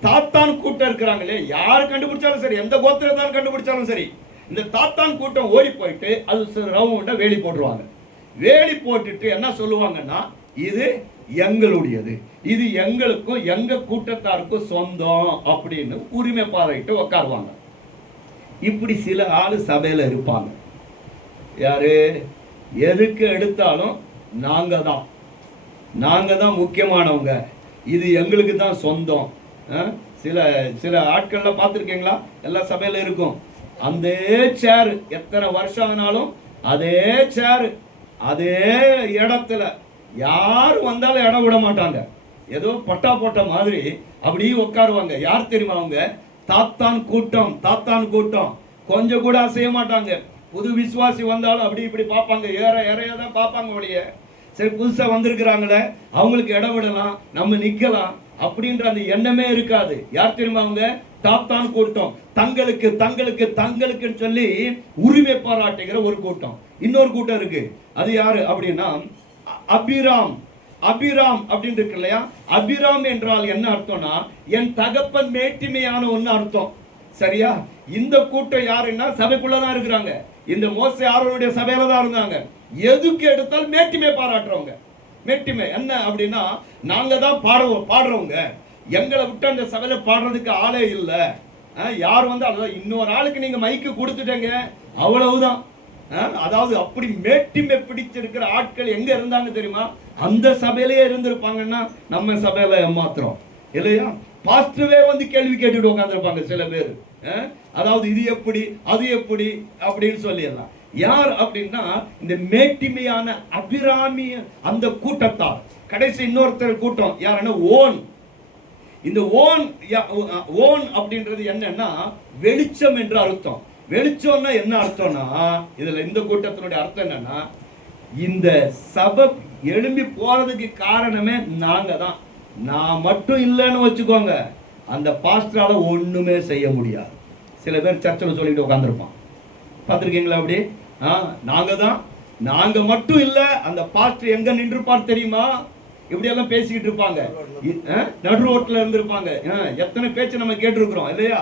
தாத்தான் கூட்டம் இருக்கிறாங்களே, யாரு கண்டுபிடிச்சாலும் சரி, எந்த கோத்திரத்தால் கண்டுபிடிச்சாலும் சரி, இந்த தாத்தான் கூட்டம் ஓடி போயிட்டு அது ரவுண்ட வேலி போட்டுருவாங்க. வேலி போட்டுட்டு என்ன சொல்லுவாங்கன்னா, இது எங்களுடையது, இது எங்களுக்கும் எங்க கூட்டத்தாருக்கும் சொந்தம் அப்படின்னு உரிமை பாராட்டு உட்காருவாங்க. இப்படி சில ஆளு சபையில இருப்பாங்க. யாரு? எதுக்கு எடுத்தாலும் நாங்க தான் முக்கியமானவங்க, இது எங்களுக்கு தான் சொந்தம். சில சில ஆட்கள்ல பார்த்துருக்கீங்களா? எல்லா சபையில இருக்கும் அந்த சேர், எத்தனை வருஷம் ஆனாலும் அதே சேர், அதே இடத்துல யார் வந்தாலும் இடம் விட மாட்டாங்க. ஏதோ பட்டா போட்ட மாதிரி அப்படியே உட்காருவாங்க. யார் தெரியுமா அவங்க? தாத்தான் கூட்டம். தாத்தான் கூட்டம் கொஞ்சம் கூட அசைய மாட்டாங்க. புது விசுவாசி வந்தாலும் அப்படி இப்படி பார்ப்பாங்க, ஏறையாதான் பார்ப்பாங்க ஒழிய, சரி புதுசா வந்திருக்கிறாங்களே அவங்களுக்கு இடம் விடலாம், நம்ம நிக்கலாம் அப்படின்ற அந்த எண்ணமே இருக்காது. யார் தெரியுமா அவங்க? தாத்தான் கூட்டம். தங்களுக்கு தங்களுக்கு தங்களுக்குன்னு சொல்லி உரிமை பாராட்டுகிற ஒரு கூட்டம். இன்னொரு கூட்டம் இருக்கு. அது யாரு அப்படின்னா அபிராம். அபிராம் அப்படின்னு இருக்கு இல்லையா? அபிராம் என்றால் என்ன அர்த்தம்னா, என் தகப்பன் மேட்டிமையான ஒன்னு அர்த்தம். சரியா? இந்த கூட்டம் யாருன்னா சபைக்குள்ளதான் இருக்கிறாங்க. இந்த மோசே ஆரோனுடைய சபையில தான் இருந்தாங்க. எதுக்கு எடுத்தாலும் மேட்டிமை பாராட்டுறவங்க. மேட்டிமை என்ன அப்படின்னா, நாங்க தான் பாடுறவங்க, எங்களை விட்டு அந்த சபையில பாடுறதுக்கு ஆளே இல்லை. யார் அதாவது இன்னொரு ஆளுக்கு நீங்க மைக்கு கொடுத்துட்டீங்க அவ்வளவுதான். அதாவது அப்படி மேட்டிமை பிடிச்சிருக்கிற ஆட்கள் எங்க இருந்தாங்க தெரியுமா? அந்த சபையிலேயே இருந்திருப்பாங்கன்னா நம்ம சபையில ஏமாத்துறோம் இல்லையா? பாஸ்டரே கேள்வி கேட்டுட்டு உட்காந்துருப்பாங்க சில பேர். அதாவது இது எப்படி அது எப்படி அப்படின்னு சொல்லிடலாம். யார் அப்படின்னா இந்த மேட்டிமையான அபிராமிய அந்த கூட்டத்தார். கடைசி இன்னொருத்தர் கூட்டம் யாருன்னா ஓன். இந்த ஓன் அப்படின்றது என்னன்னா வெளிச்சம் என்று அர்த்தம். வெளிச்சம்னா என்ன அர்த்தம்னா, இதுல இந்த கூட்டத்தினுடைய அர்த்தம் என்னன்னா, இந்த சபை எழும்பி போறதுக்கு காரணமே நாங்க தான். நான் மட்டும் இல்லைன்னு வச்சுக்கோங்க, அந்த பாஸ்டரால ஒண்ணுமே செய்ய முடியாது. சில பேர் சர்ச்சில் சொல்லிட்டு உட்காந்துருப்பான். பார்த்துருக்கீங்களா அப்படி? நாங்க மட்டும் இல்ல, அந்த பாஸ்டர் எங்க நின்றுப்பார் தெரியுமா? இப்படி எல்லாம் பேசிக்கிட்டு இருப்பாங்க, நடு ரோட்ல இருந்திருப்பாங்க. எத்தனை பேச்சு நம்ம கேட்டிருக்கிறோம் இல்லையா?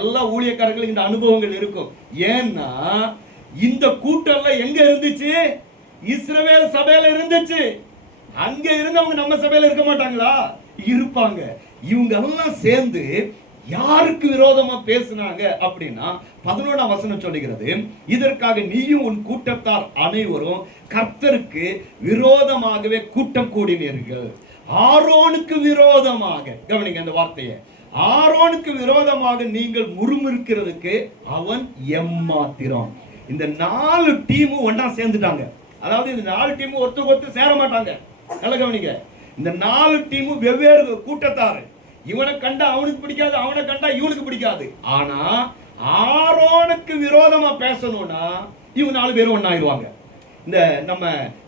எல்லா ஊழியக்காரர்களுக்கும் இந்த அனுபவங்கள் இருக்கும். ஏன்னா இந்த கூட்டம் எங்க இருந்துச்சு? இஸ்ரவேல் சபையில இருந்துச்சு. அங்க இருந்தவங்க நம்ம சபையில இருக்க மாட்டாங்களா? இருப்பாங்க. இவங்க எல்லாம் சேர்ந்து யாருக்கு விரோதமா பேசினாங்க அப்படின்னா 11ஆம் வசனம் சொல்லுகிறது, இதற்காக நீயும் உன் கூட்டத்தார் அனைவரும் கர்த்தருக்கு விரோதமாகவே கூட்டம் கூடினீர்கள். ஆரோனுக்கு விரோதமாக, கவனிங்க அந்த வார்த்தையை, ஆரோனுக்கு விரோதமாக நீங்கள் முறுமுறுக்கிறதுக்கு அவன் எம்மாத்திரம். இந்த 4 டீமும் ஒன்றா சேர்ந்துட்டாங்க. அதாவது இந்த 4 டீமும் ஒருத்தருக்கு சேர மாட்டாங்க. நல்ல கவனிங்க, இந்த 4 டீமும் வெவ்வேறு கூட்டத்தாரு. இவனை கண்டா அவனுக்கு பிடிக்காது, அவனை கண்டா இவனுக்கு பிடிக்காது. ஆனா ஆரோனுக்கு விரோதமா பேசணும்னா இவங்க 4 பேரும் ஒன்னாயிருவாங்க. இந்த நம்ம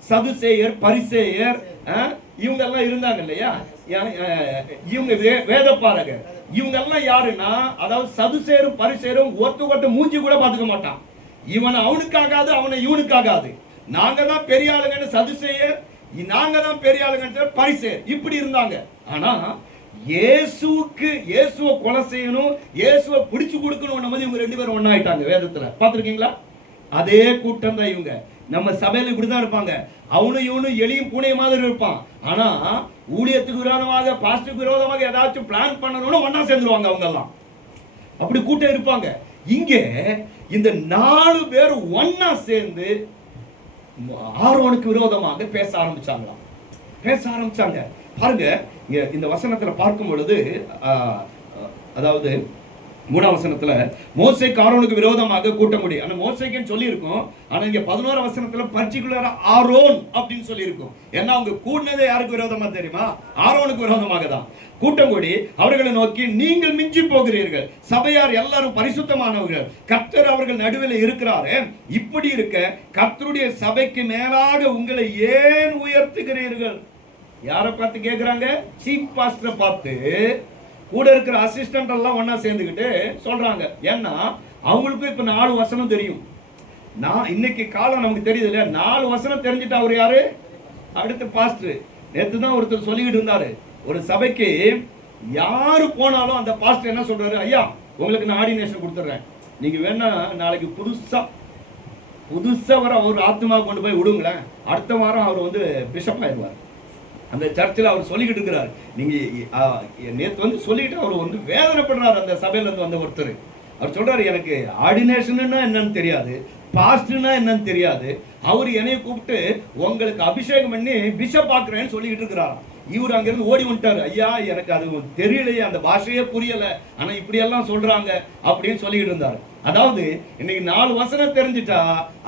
சதுசேயர், பரிசேயர், இவங்க எல்லாம் இருந்தாங்க இல்லையா? இவங்க வேதப்பாரகர். இவங்க எல்லாம் யாருன்னா, அதாவது சதுசேயரும் பரிசேயரும் ஒருத்த மூஞ்சி கூட பாத்துக்க மாட்டான். இவன் அவனுக்காகாது, அவனை இவனுக்காகாது. நாங்க தான் பெரிய ஆளுங்கன்னு சதுசேயர், நாங்க தான் பெரிய ஆளுங்கன்னு பரிசேயர், இப்படி இருந்தாங்க. ஆனா இயேசுவை கொலை செய்யணும், இயேசுவை பிடிச்சு கொடுக்கணும் போது இவங்க 2 பேரும் ஒன்னாயிட்டாங்க. வேதத்துல பாத்துருக்கீங்களா? அதே கூட்டம் தான் இவங்க. நம்ம சபையில இப்படிதான் இருப்பாங்க. அவனும் இவனும் எலியும் பூனையும் மாதிரி இருப்பான். ஆனா ஊழியத்துக்கு விரோதமாக, பாஸ்டருக்கு விரோதமாக ஏதாச்சும் பிளான் பண்ணணும்னு ஒன்னா சேர்ந்துருவாங்க. அவங்க எல்லாம் அப்படி கூட்டம் இருப்பாங்க. இங்க இந்த 4 பேர் ஒன்னா சேர்ந்து ஆரோனுக்கு விரோதமாக பேச ஆரம்பிச்சாங்க. பாருங்க, இந்த வசனத்துல பார்க்கும் பொழுது, அதாவது 3ஆம் வசனத்துல மோசேக்கு ஆரோனுக்கு விரோதமாக கூட்டம் கூடி, ஆனா மோசேக்குன்னு சொல்லி இருக்கும். ஆனா இங்க 11ஆம் வசனத்துல பர்டிகுலரா ஆரோன் அப்படின்னு சொல்லி இருக்கும். ஏன்னா அவங்க கூடினதே யாருக்கு விரோதமா தெரியுமா? ஆரோனுக்கு விரோதமாக தான் கூட்டம் கூடி அவர்களை நோக்கி, நீங்கள் மிஞ்சி போகிறீர்கள், சபையார் எல்லாரும் பரிசுத்தமானவர்கள், கர்த்தர் அவர்கள் நடுவில் இருக்கிறாரு. இப்படி இருக்க கர்த்தருடைய சபைக்கு மேலாக உங்களை ஏன் உயர்த்துகிறீர்கள்? யாரை பார்த்து கேட்கிறாங்க? சீஃப் பாஸ்டரை பார்த்து. கூட இருக்கிற அசிஸ்டன்ட் எல்லாம் ஒன்னா சேர்ந்துக்கிட்டு சொல்றாங்க. ஏன்னா அவங்களுக்கும் இப்ப 4 வசனம் தெரியும். நான் இன்னைக்கு காலம் நமக்கு தெரியுது இல்லையா? 4 வசனம் தெரிஞ்சுட்டு அவர் யாரு? அடுத்த பாஸ்டர். நேற்று தான் ஒருத்தர் சொல்லிக்கிட்டு இருந்தாரு, ஒரு சபைக்கு யாரு போனாலும் அந்த பாஸ்டர் என்ன சொல்றாரு, ஐயா உங்களுக்கு நான் ஆர்டினேஷன் கொடுத்துட்றேன், நீங்க வேணா நாளைக்கு புதுசா வர ஒரு ஆத்மா கொண்டு போய் விடுங்களேன், அடுத்த வாரம் அவர் பிஷப் ஆயிடுவார். அந்த சர்ச்சில் அவர் சொல்லிக்கிட்டு இருக்கிறார். நீங்க நேற்று சொல்லிட்டு அவர் வேதனைப்படுறாரு. அந்த சபையில இருந்து வந்த ஒருத்தர் அவர் சொல்றாரு, எனக்கு ஆர்டினேஷன்னா என்னன்னு தெரியாது, பாஸ்டர்னா என்னன்னு தெரியாது, அவர் என்னைய கூப்பிட்டு உங்களுக்கு அபிஷேகம் பண்ணி பிஷப் ஆக்குறேன்னு சொல்லிக்கிட்டு இருக்கிறாராம். இவர் அங்கிருந்து ஓடி வந்துட்டாரு, ஐயா எனக்கு அது தெரியலையே, அந்த பாஷையே புரியல, ஆனா இப்படி எல்லாம் சொல்றாங்க அப்படின்னு சொல்லிக்கிட்டு இருந்தாரு. அதாவது இன்னைக்கு 4 வசனம் தெரிஞ்சுட்டா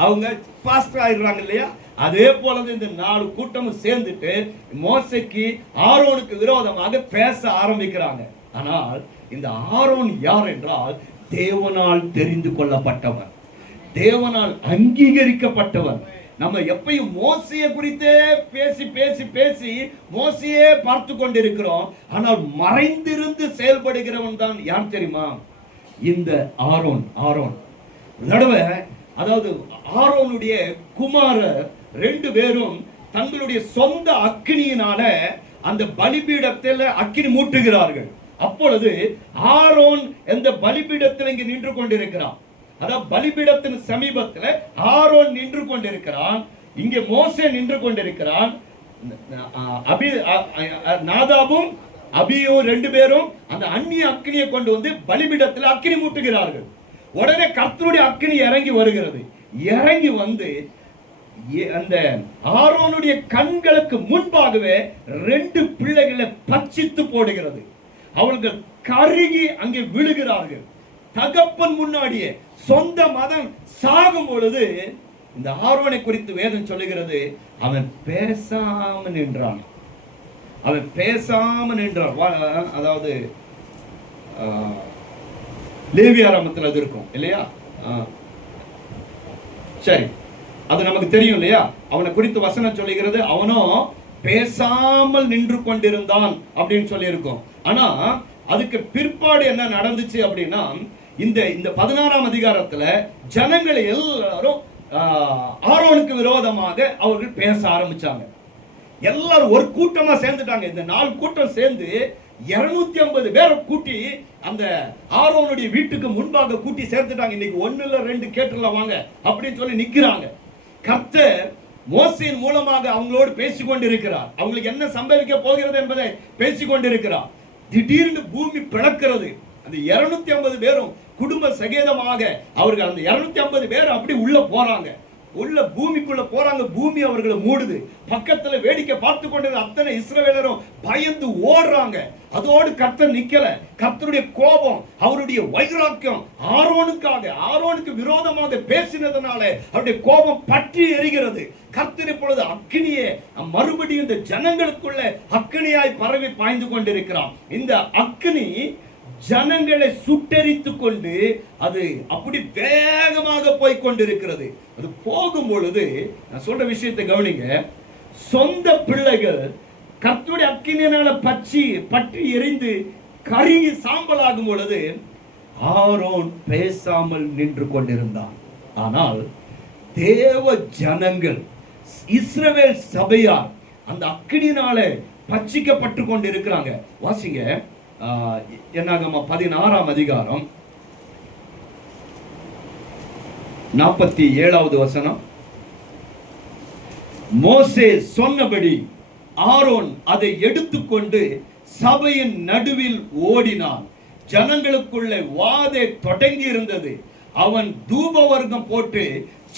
அவங்க பாஸ்டர் ஆயிடுறாங்க இல்லையா? அதே போலதான் இந்த 4 கூட்டமும் சேர்ந்துட்டு மோசேக்கு ஆரோனுக்கு விரோதமாக பேச ஆரம்பிக்கிறாங்க. ஆனால் இந்த ஆரோன் யார் என்றால் தேவனால் தெரிந்து கொள்ளப்பட்டவன், தேவனால் அங்கீகரிக்கப்பட்டவன். நம்ம எப்பயும் மோசையை குறித்தே பேசி பேசி பேசி மோசையே பார்த்து கொண்டிருக்கிறோம். ஆனால் மறைந்திருந்து செயல்படுகிறவன் தான் யார் தெரியுமா? இந்த ஆரோன். நடுவே, அதாவது ஆரோனுடைய குமாரர் 2 பேரும் தங்களுடைய சொந்த அக்கினியினால அந்த பலிபீடத்தில் அக்கினி மூட்டுகிறார்கள். அப்பொழுது ஆரோன் அந்த பலிபீடத்தில் இங்கு நின்று கொண்டிருக்கிறான். அதாவது பலிபீடத்தின் சமீபத்தில் ஆரோன் நின்று கொண்டிருக்கிறான். இங்கே மோசே நின்று கொண்டிருக்கிறான். நாதாபும் அபியும் 2 பேரும் அந்த அந்நிய அக்கினியை கொண்டு வந்து பலிபீடத்தில் அக்கினி மூட்டுகிறார்கள். உடனே கர்த்தருடைய அக்கினி இறங்கி வருகிறது. இறங்கி வந்து அந்த ஆரோனுடைய கண்களுக்கு முன்பாகவே 2 பிள்ளைகளை பட்சித்து போடுகிறது. அவர்கள் கருகி அங்கே விழுகிறார்கள். தகப்பன் முன்னாடியே சொந்த மகன் சாகும் பொழுது இந்த ஆரோனை குறித்து வேதம் சொல்லுகிறது, அவன் பேசாம நின்றான். அதாவது லேவியாராமத்தில் அது இருக்கும் இல்லையா? சரி, அது நமக்கு தெரியும் இல்லையா? அவனை குறித்து வசனம் சொல்லுகிறது, அவனும் பேசாமல் நின்று கொண்டிருந்தான் அப்படின்னு சொல்லி இருக்கும். ஆனா அதுக்கு பிற்பாடு என்ன நடந்துச்சு அப்படின்னா, இந்த 16ஆம் அதிகாரத்துல ஜனங்கள் எல்லாரும் ஆரோனுக்கு விரோதமாக அவர்கள் பேச ஆரம்பிச்சாங்க. எல்லாரும் ஒரு கூட்டமா சேர்ந்துட்டாங்க. இந்த 4 கூட்டம் சேர்ந்து 250 பேரை கூட்டி அந்த ஆரோனுடைய வீட்டுக்கு முன்பாக கூட்டி சேர்த்துட்டாங்க. இன்னைக்கு 1 இல்ல 2 கேட்டுலாம் வாங்க அப்படின்னு சொல்லி நிக்கிறாங்க. கர்த்தர் மோசேயின் மூலமாக அவங்களோடு பேசிக்கொண்டிருக்கிறார். அவங்களுக்கு என்ன சம்பவிக்க போகிறது என்பதை பேசிக்கொண்டிருக்கிறார். திடீர்னு பூமி பிளக்கிறது. அந்த 250 பேரும் குடும்ப சகேதமாக அவர்கள் அந்த 250 பேர் அப்படி உள்ள போறாங்க. உள்ள பூமிக்குள்ள போறாங்க. பூமி அவர்களை மூடுது. பக்கத்துல வேடிக்கை பார்த்து கொண்டிருந்த அத்தனை இஸ்ரவேலரும் பயந்து ஓடுறாங்க. அதோடு கர்த்தர் நிக்கல. கர்த்தருடைய கோபம், அவருடைய வைராக்கியம் ஆரோனுக்கு விரோதமாக பேசினதுனால அவருடைய கோபம் பற்றி எரிகிறது. கர்த்தர் இப்பொழுது அக்கினியே மறுபடியும் இந்த ஜனங்களுக்குள்ள அக்கினியாய் பரவி பாய்ந்து கொண்டிருக்கிறார். இந்த அக்கினி ஜனங்களை சுட்டெரித்து கொண்டு அது அப்படி வேகமாக போய் கொண்டிருக்கிறது. அது போகும் பொழுது நான் சொல்ற விஷயத்தை கவனிங்க. சொந்த பிள்ளைகள் கர்த்தருடைய அக்கினியினால பற்றி எரிந்து கருகி சாம்பலாகும் பொழுது ஆரோன் பேசாமல் நின்று கொண்டிருந்தான். ஆனால் தேவ ஜனங்கள் இஸ்ரவேல் சபையார் அந்த அக்கினியினால பட்சிக்கப்பட்டு கொண்டிருக்கிறாங்க. வாசிங்க என்னாகம 16ஆம் அதிகாரம் 47வது வசனம். மோசே சொன்னபடி ஆரோன் அதை எடுத்துக்கொண்டு சபையின் நடுவில் ஓடினான். ஜனங்களுக்குள்ளே வாதை தொடங்கி இருந்தது. அவன் தூப வர்க்கம் போட்டு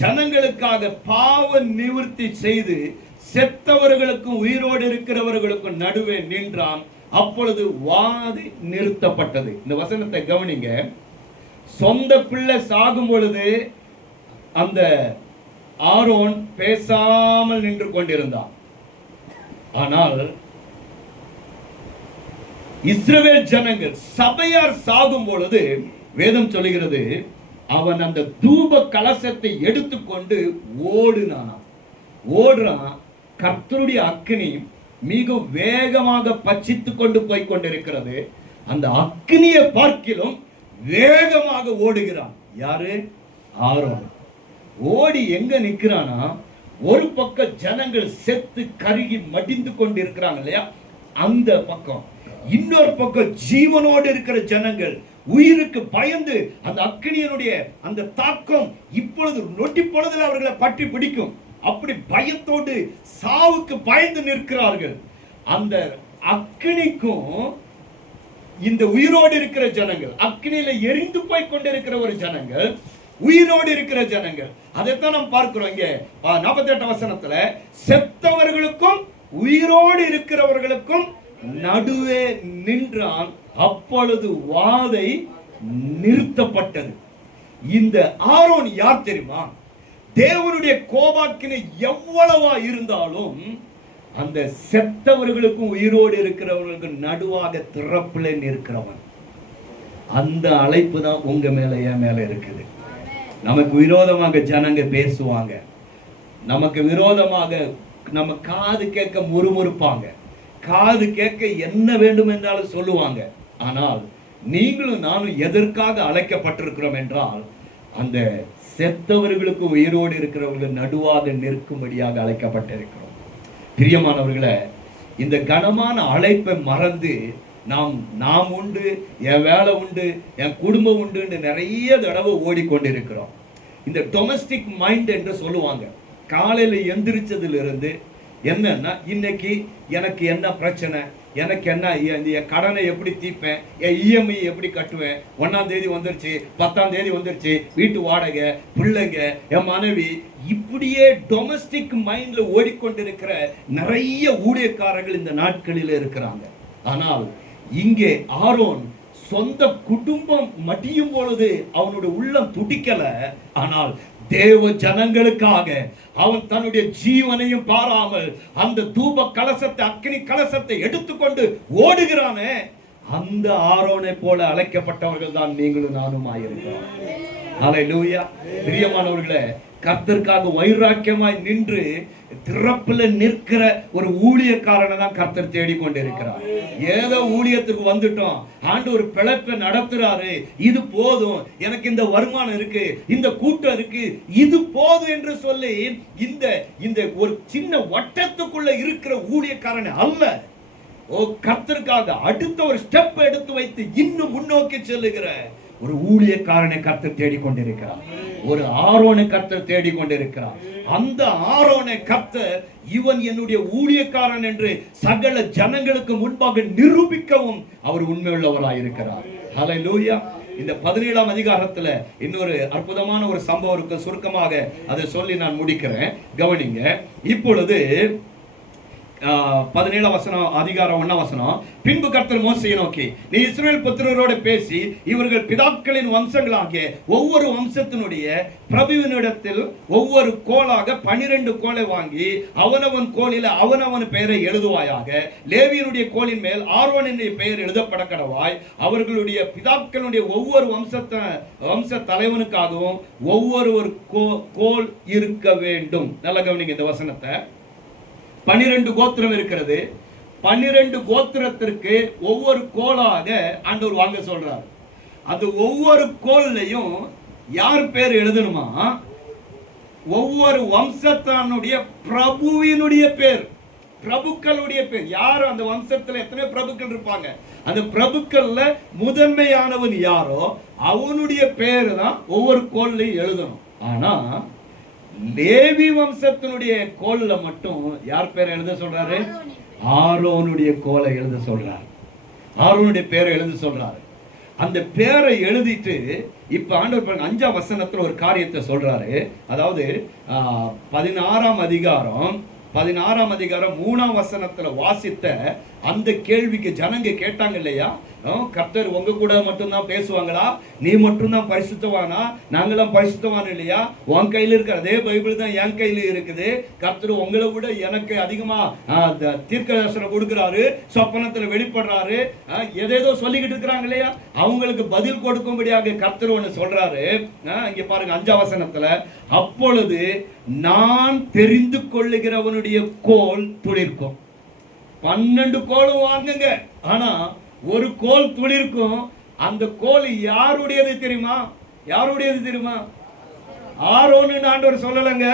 ஜனங்களுக்காக பாவ நிவர்த்தி செய்து செத்தவர்களுக்கும் உயிரோடு இருக்கிறவர்களுக்கும் நடுவே நின்றான். அப்பொழுது வாதை நிறுத்தப்பட்டது. இந்த வசனத்தை கவனிங்க. சொந்த பிள்ளை சாகும் பொழுது அந்த ஆரோன் பேசாமல் நின்று கொண்டிருந்தான். ஆனால் இஸ்ரவேல் ஜனங்கள் சபையார் சாகும் பொழுது வேதம் சொல்லுகிறது அவன் அந்த தூப கலசத்தை எடுத்துக்கொண்டு ஓடுறான். கர்த்தருடைய அக்கினி மிக வேகமாக பட்சித்து கொண்டு போய் கொண்டிருக்கிறது. அந்த அக்கினியை பார்க்கிலும் வேகமாக ஓடுகிறான். யாரு? ஆரோன். ஓடி எங்க நிக்கிறானா, ஒரு பக்கம் ஜனங்கள் செத்து கருகி மடிந்து கொண்டு இருக்கிறாங்க இல்லையா, அந்த பக்கம். இன்னொரு பக்கம் ஜீவனோடு இருக்கிற ஜனங்கள் உயிருக்கு பயந்து அந்த அக்கினியனுடைய அந்த தாக்கம் இப்பொழுது நொட்டி பொழுதுல அவர்களை பற்றி பிடிக்கும். அப்படி பயத்தோடு சாவுக்கு பயந்து நிற்கிறார்கள். அந்த அக்கினிக்கும் இந்த உயிரோடு இருக்கிற ஜனங்கள், அக்கினியில எரிந்து போய் கொண்டிருக்கிற ஒரு ஜனங்கள், உயிரோடு இருக்கிற ஜனங்கள், அதைத்தான் நாம் பார்க்கிறோம். இங்க 48 வசனத்துல செத்தவர்களுக்கும் உயிரோடு இருக்கிறவர்களுக்கும் நடுவே நின்றான். அப்பொழுது வாதை நிறுத்தப்பட்டது. இந்த ஆரோன் யார் தெரியுமா? தேவனுடைய கோபாக்கினை எவ்வளவா இருந்தாலும் அந்த செத்தவர்களுக்கும் உயிரோடு இருக்கிறவர்களுக்கும் நடுவாக திறப்புல நிற்கிறவன். அந்த அழைப்பு தான் உங்க மேல என் மேல இருக்குது. நமக்கு விரோதமாக ஜனங்க பேசுவாங்க, நமக்கு விரோதமாக நம்ம காது கேட்க முறுமுறுப்பாங்க, காது கேட்க என்ன வேண்டும் என்றாலும் சொல்லுவாங்க. ஆனால் நீங்களும் நானும் எதற்காக அழைக்கப்பட்டிருக்கிறோம் என்றால் அந்த செத்தவர்களுக்கு உயிரோடு இருக்கிறவர்கள் நடுவாக நிற்கும்படியாக அழைக்கப்பட்டிருக்கிறோம். பிரியமானவர்களே, இந்த கனமான அழைப்பை மறந்து நாம் உண்டு, என் வேலை உண்டு, என் குடும்பம் உண்டு நிறைய தடவை ஓடிக்கொண்டிருக்கிறோம். இந்த டொமஸ்டிக் மைண்ட் என்று சொல்லுவாங்க. காலையில் எந்திரிச்சதிலிருந்து என்னன்னா, இன்னைக்கு எனக்கு என்ன பிரச்சனை, எனக்கு என்ன, என் கடனை எப்படி தீர்ப்பேன், என் இஎம்ஐ எப்படி கட்டுவேன், 1ஆம் தேதி வந்துருச்சு, 10ஆம் தேதி வந்துருச்சு, வீட்டு வாடகை, பிள்ளைங்க, என் மனைவி, இப்படியே டொமஸ்டிக் மைண்ட்ல ஓடிக்கொண்டிருக்கிற நிறைய ஊழியக்காரர்கள் இந்த நாட்களில் இருக்கிறாங்க. ஆனால் இங்கே ஆரோன் சொந்த குடும்பம் மடியும் பொழுது அவனுடைய உள்ளம் துடிக்கல. ஆனால் தேவ ஜனங்களுக்காக அவன் தன்னுடைய ஜீவனையும் பாராமல் அந்த தூப கலசத்தை, அக்கினி கலசத்தை எடுத்துக்கொண்டு ஓடுகிறானே, அந்த ஆரோனை போல அழைக்கப்பட்டவர்கள் தான் நீங்களும் நானும் ஆயிருக்கிறோம். ஹல்லேலூயா. பிரியமானவர்களே, கர்த்தருக்காக வைராக்கியமாய் நின்று திறப்புல நிற்கிற ஒரு ஊழியக்காரனை தான் கர்த்தர் தேடிக்கொண்டிருக்கிறார். ஏதோ ஊழியத்துக்கு வந்துட்டோம், ஆண்டவர் பிழைப்பை நடத்துறாரு, இது போதும், எனக்கு இந்த வருமானம் இருக்கு, இந்த கூட்டம் இருக்கு, இது போதும் என்று சொல்லி இந்த ஒரு சின்ன வட்டத்துக்குள்ள இருக்கிற ஊழியக்காரனை அல்ல, கர்த்தருக்காக அடுத்த ஒரு ஸ்டெப் எடுத்து வைத்து இன்னும் முன்னோக்கி செல்லுகிற ஒரு ஊழியக்காரனை கர்த்தர் தேடிக்கொண்டிருக்கிறார். ஒரு ஆரோனை கர்த்தர் தேடிக்கொண்டிருக்கிறார். அந்த ஆரோனை கர்த்தர் இவன் என்னுடைய ஊழியக்காரன் என்று சகல ஜனங்களுக்கு முன்பாக நிரூபிக்கவும் அவர் உண்மையுள்ளவராய் இருக்கிறார். ஹல்லேலூயா. இந்த 17ஆம் அதிகாரத்துல இன்னொரு அற்புதமான ஒரு சம்பவம் இருக்கு. சுருக்கமாக அதை சொல்லி நான் முடிக்கிறேன், கவனிங்க. இப்பொழுது 17ஆம் வசனம், அதிகாரம் 1ஆம் வசனம். பின்பு கர்த்தர் மோசேயை நோக்கி, நீ இஸ்ரவேல் புத்திரரோடு பேசி இவர்கள் பிதாக்களின் வம்சங்களாகிய ஒவ்வொரு வம்சத்தினுடைய பிரபுவினிடத்தில் ஒவ்வொரு கோலாக 12 கோலை வாங்கி அவனவன் கோலில் அவனவன் பெயரை எழுதுவாயாக. லேவியனுடைய கோலின் மேல் ஆரோனின் பெயர் எழுதப்பட கடவாய். அவர்களுடைய பிதாக்களுடைய ஒவ்வொரு வம்ச தலைவனுக்காகவும் ஒவ்வொரு கோல் இருக்க வேண்டும். நல்ல கவனிங்க இந்த வசனத்தை. 12 கோத்திரம் இருக்கிறது. 12 கோத்திரத்திற்கு ஒவ்வொரு கோலாக ஆண்டவர் வாங்க சொல்றார். அது ஒவ்வொரு கோல்லையும் யார் பேர் எழுதணுமா? ஒவ்வொரு வம்சத்தானுடைய பிரபுவினுடைய பேர், பிரபுக்களுடைய பேர். யார் அந்த வம்சத்துல எத்தனை பிரபுக்கள் இருப்பாங்க, அந்த பிரபுக்கள்ல முதன்மையானவன் யாரோ அவனுடைய பேரு தான் ஒவ்வொரு கோல்லையும் எழுதணும். ஆனா லேவி வம்சத்தினுடைய கோல்ல மட்டும் யார் பேரை எழுத சொல்றாரு? ஆரோனுடைய கோலை எழுத சொல்றாரு. ஆரோனுடைய பேரை எழுத சொல்றாரு. அந்த பேரை எழுதிட்டு இப்ப ஆண்டவர் 5ஆம் வசனத்துல ஒரு காரியத்தை சொல்றாரு. அதாவது 16ஆம் அதிகாரம் 3ஆம் வசனத்துல வாசித்த அந்த கேள்விக்கு ஜனங்க கேட்டாங்க இல்லையா, கர்த்தர் உங்க கூட மட்டும்தான் பேசுவாங்களா, நீ மட்டும்தான் பரிசுத்தவானா, நாங்களாம் பரிசுத்தவான் இல்லையா, உன் கையில இருக்கிற அதே பைபிள் தான் என் கையில இருக்குது, கர்த்தர் உங்களை விட எனக்கு அதிகமா தீர்க்கதரிசனம் கொடுக்கிறாரு, சொப்பனத்துல வெளிப்படுறாரு, எதேதோ சொல்லிக்கிட்டு இருக்கிறாங்க இல்லையா, அவங்களுக்கு பதில் கொடுக்கும்படியாக கர்த்தர் ஒண்ணு சொல்றாரு. இங்க பாருங்க 5ஆம் வசனத்துல, அப்பொழுது நான் தெரிந்து கொள்ளுகிறவனுடைய கோல் துளிர்க்கும். 12 கோலும் வாங்குங்க, ஆனா ஒரு கோல் துளிர்க்கும். அந்த கோல் யாருடையது தெரியுமா? யாருடையது தெரியுமா? ஆரோன்னு ஆண்டவர் சொல்லலங்க.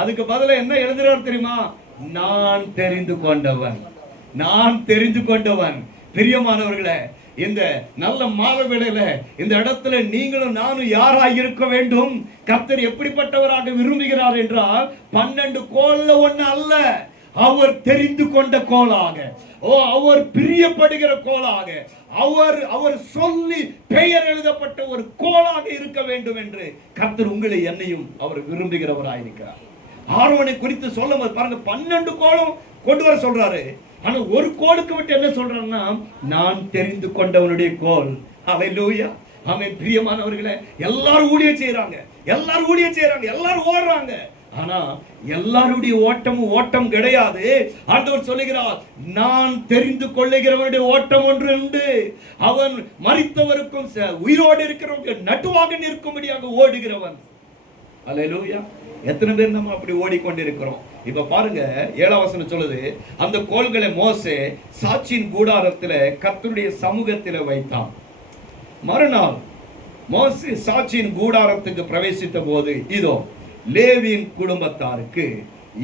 அதுக்கு பதிலா என்ன எழுதுறாரு தெரியுமா? நான் தெரிந்து கொண்டவன், நான் தெரிந்து கொண்டவன். பிரியமானவர்களே, இந்த நல்ல மாத வேளையில இந்த இடத்துல நீங்களும் நானும் யாராக இருக்க வேண்டும்? கர்த்தர் எப்படிப்பட்டவராக விரும்புகிறார் என்றால் 12 கோல்ல ஒண்ணு அல்ல, அவர் தெரிந்து கொண்ட கோலாக, அவர் பிரியப்படுகிற கோலாக, அவர் சொல்லி பெயர் எழுதப்பட்ட ஒரு கோலாக இருக்க வேண்டும் என்று கர்த்தர் உங்களை என்னையும் அவர் விரும்புகிறவராயிருக்கிறார். ஆரோனை குறித்து சொல்லும் போது பாருங்க, 12 கோலும் கொண்டு வர சொல்றாரு. ஆனா ஒரு கோலுக்கு விட்டு என்ன சொல்றாருன்னா, நான் தெரிந்து கொண்டவனுடைய கோல். ஹல்லேலூயா. ஆமென். பிரியமானவர்களே, எல்லாரும் ஊழியம் செய்யறாங்க, எல்லாரும் ஓடுறாங்க. ஆனா எல்லாருடைய ஓட்டம் கிடையாது. ஆண்டவர் சொல்லுகிறார், நான் தெரிந்து கொள்ளுகிறவனுடைய ஓட்டம் ஒன்று உண்டு, அவன் மரித்தவருக்கும் உயிரோடு இருக்கிறவங்க நடுவாக நிற்கும்படியாக ஓடுகிறவன். அல்லேலூயா. எத்தனை பேர் நம்ம அப்படி ஓடிக்கொண்டிருக்கிறோம்? இப்ப பாருங்க 7ஆம் வசனம் சொல்லுது, அந்த கோல்களை மோசே சாட்சியின் கூடாரத்துல கர்த்தருடைய சமூகத்துல வைத்தான். மறுநாள் மோசே சாட்சியின் கூடாரத்துக்கு பிரவேசித்த போது இதோ லேவியின் குடும்பத்தாருக்கு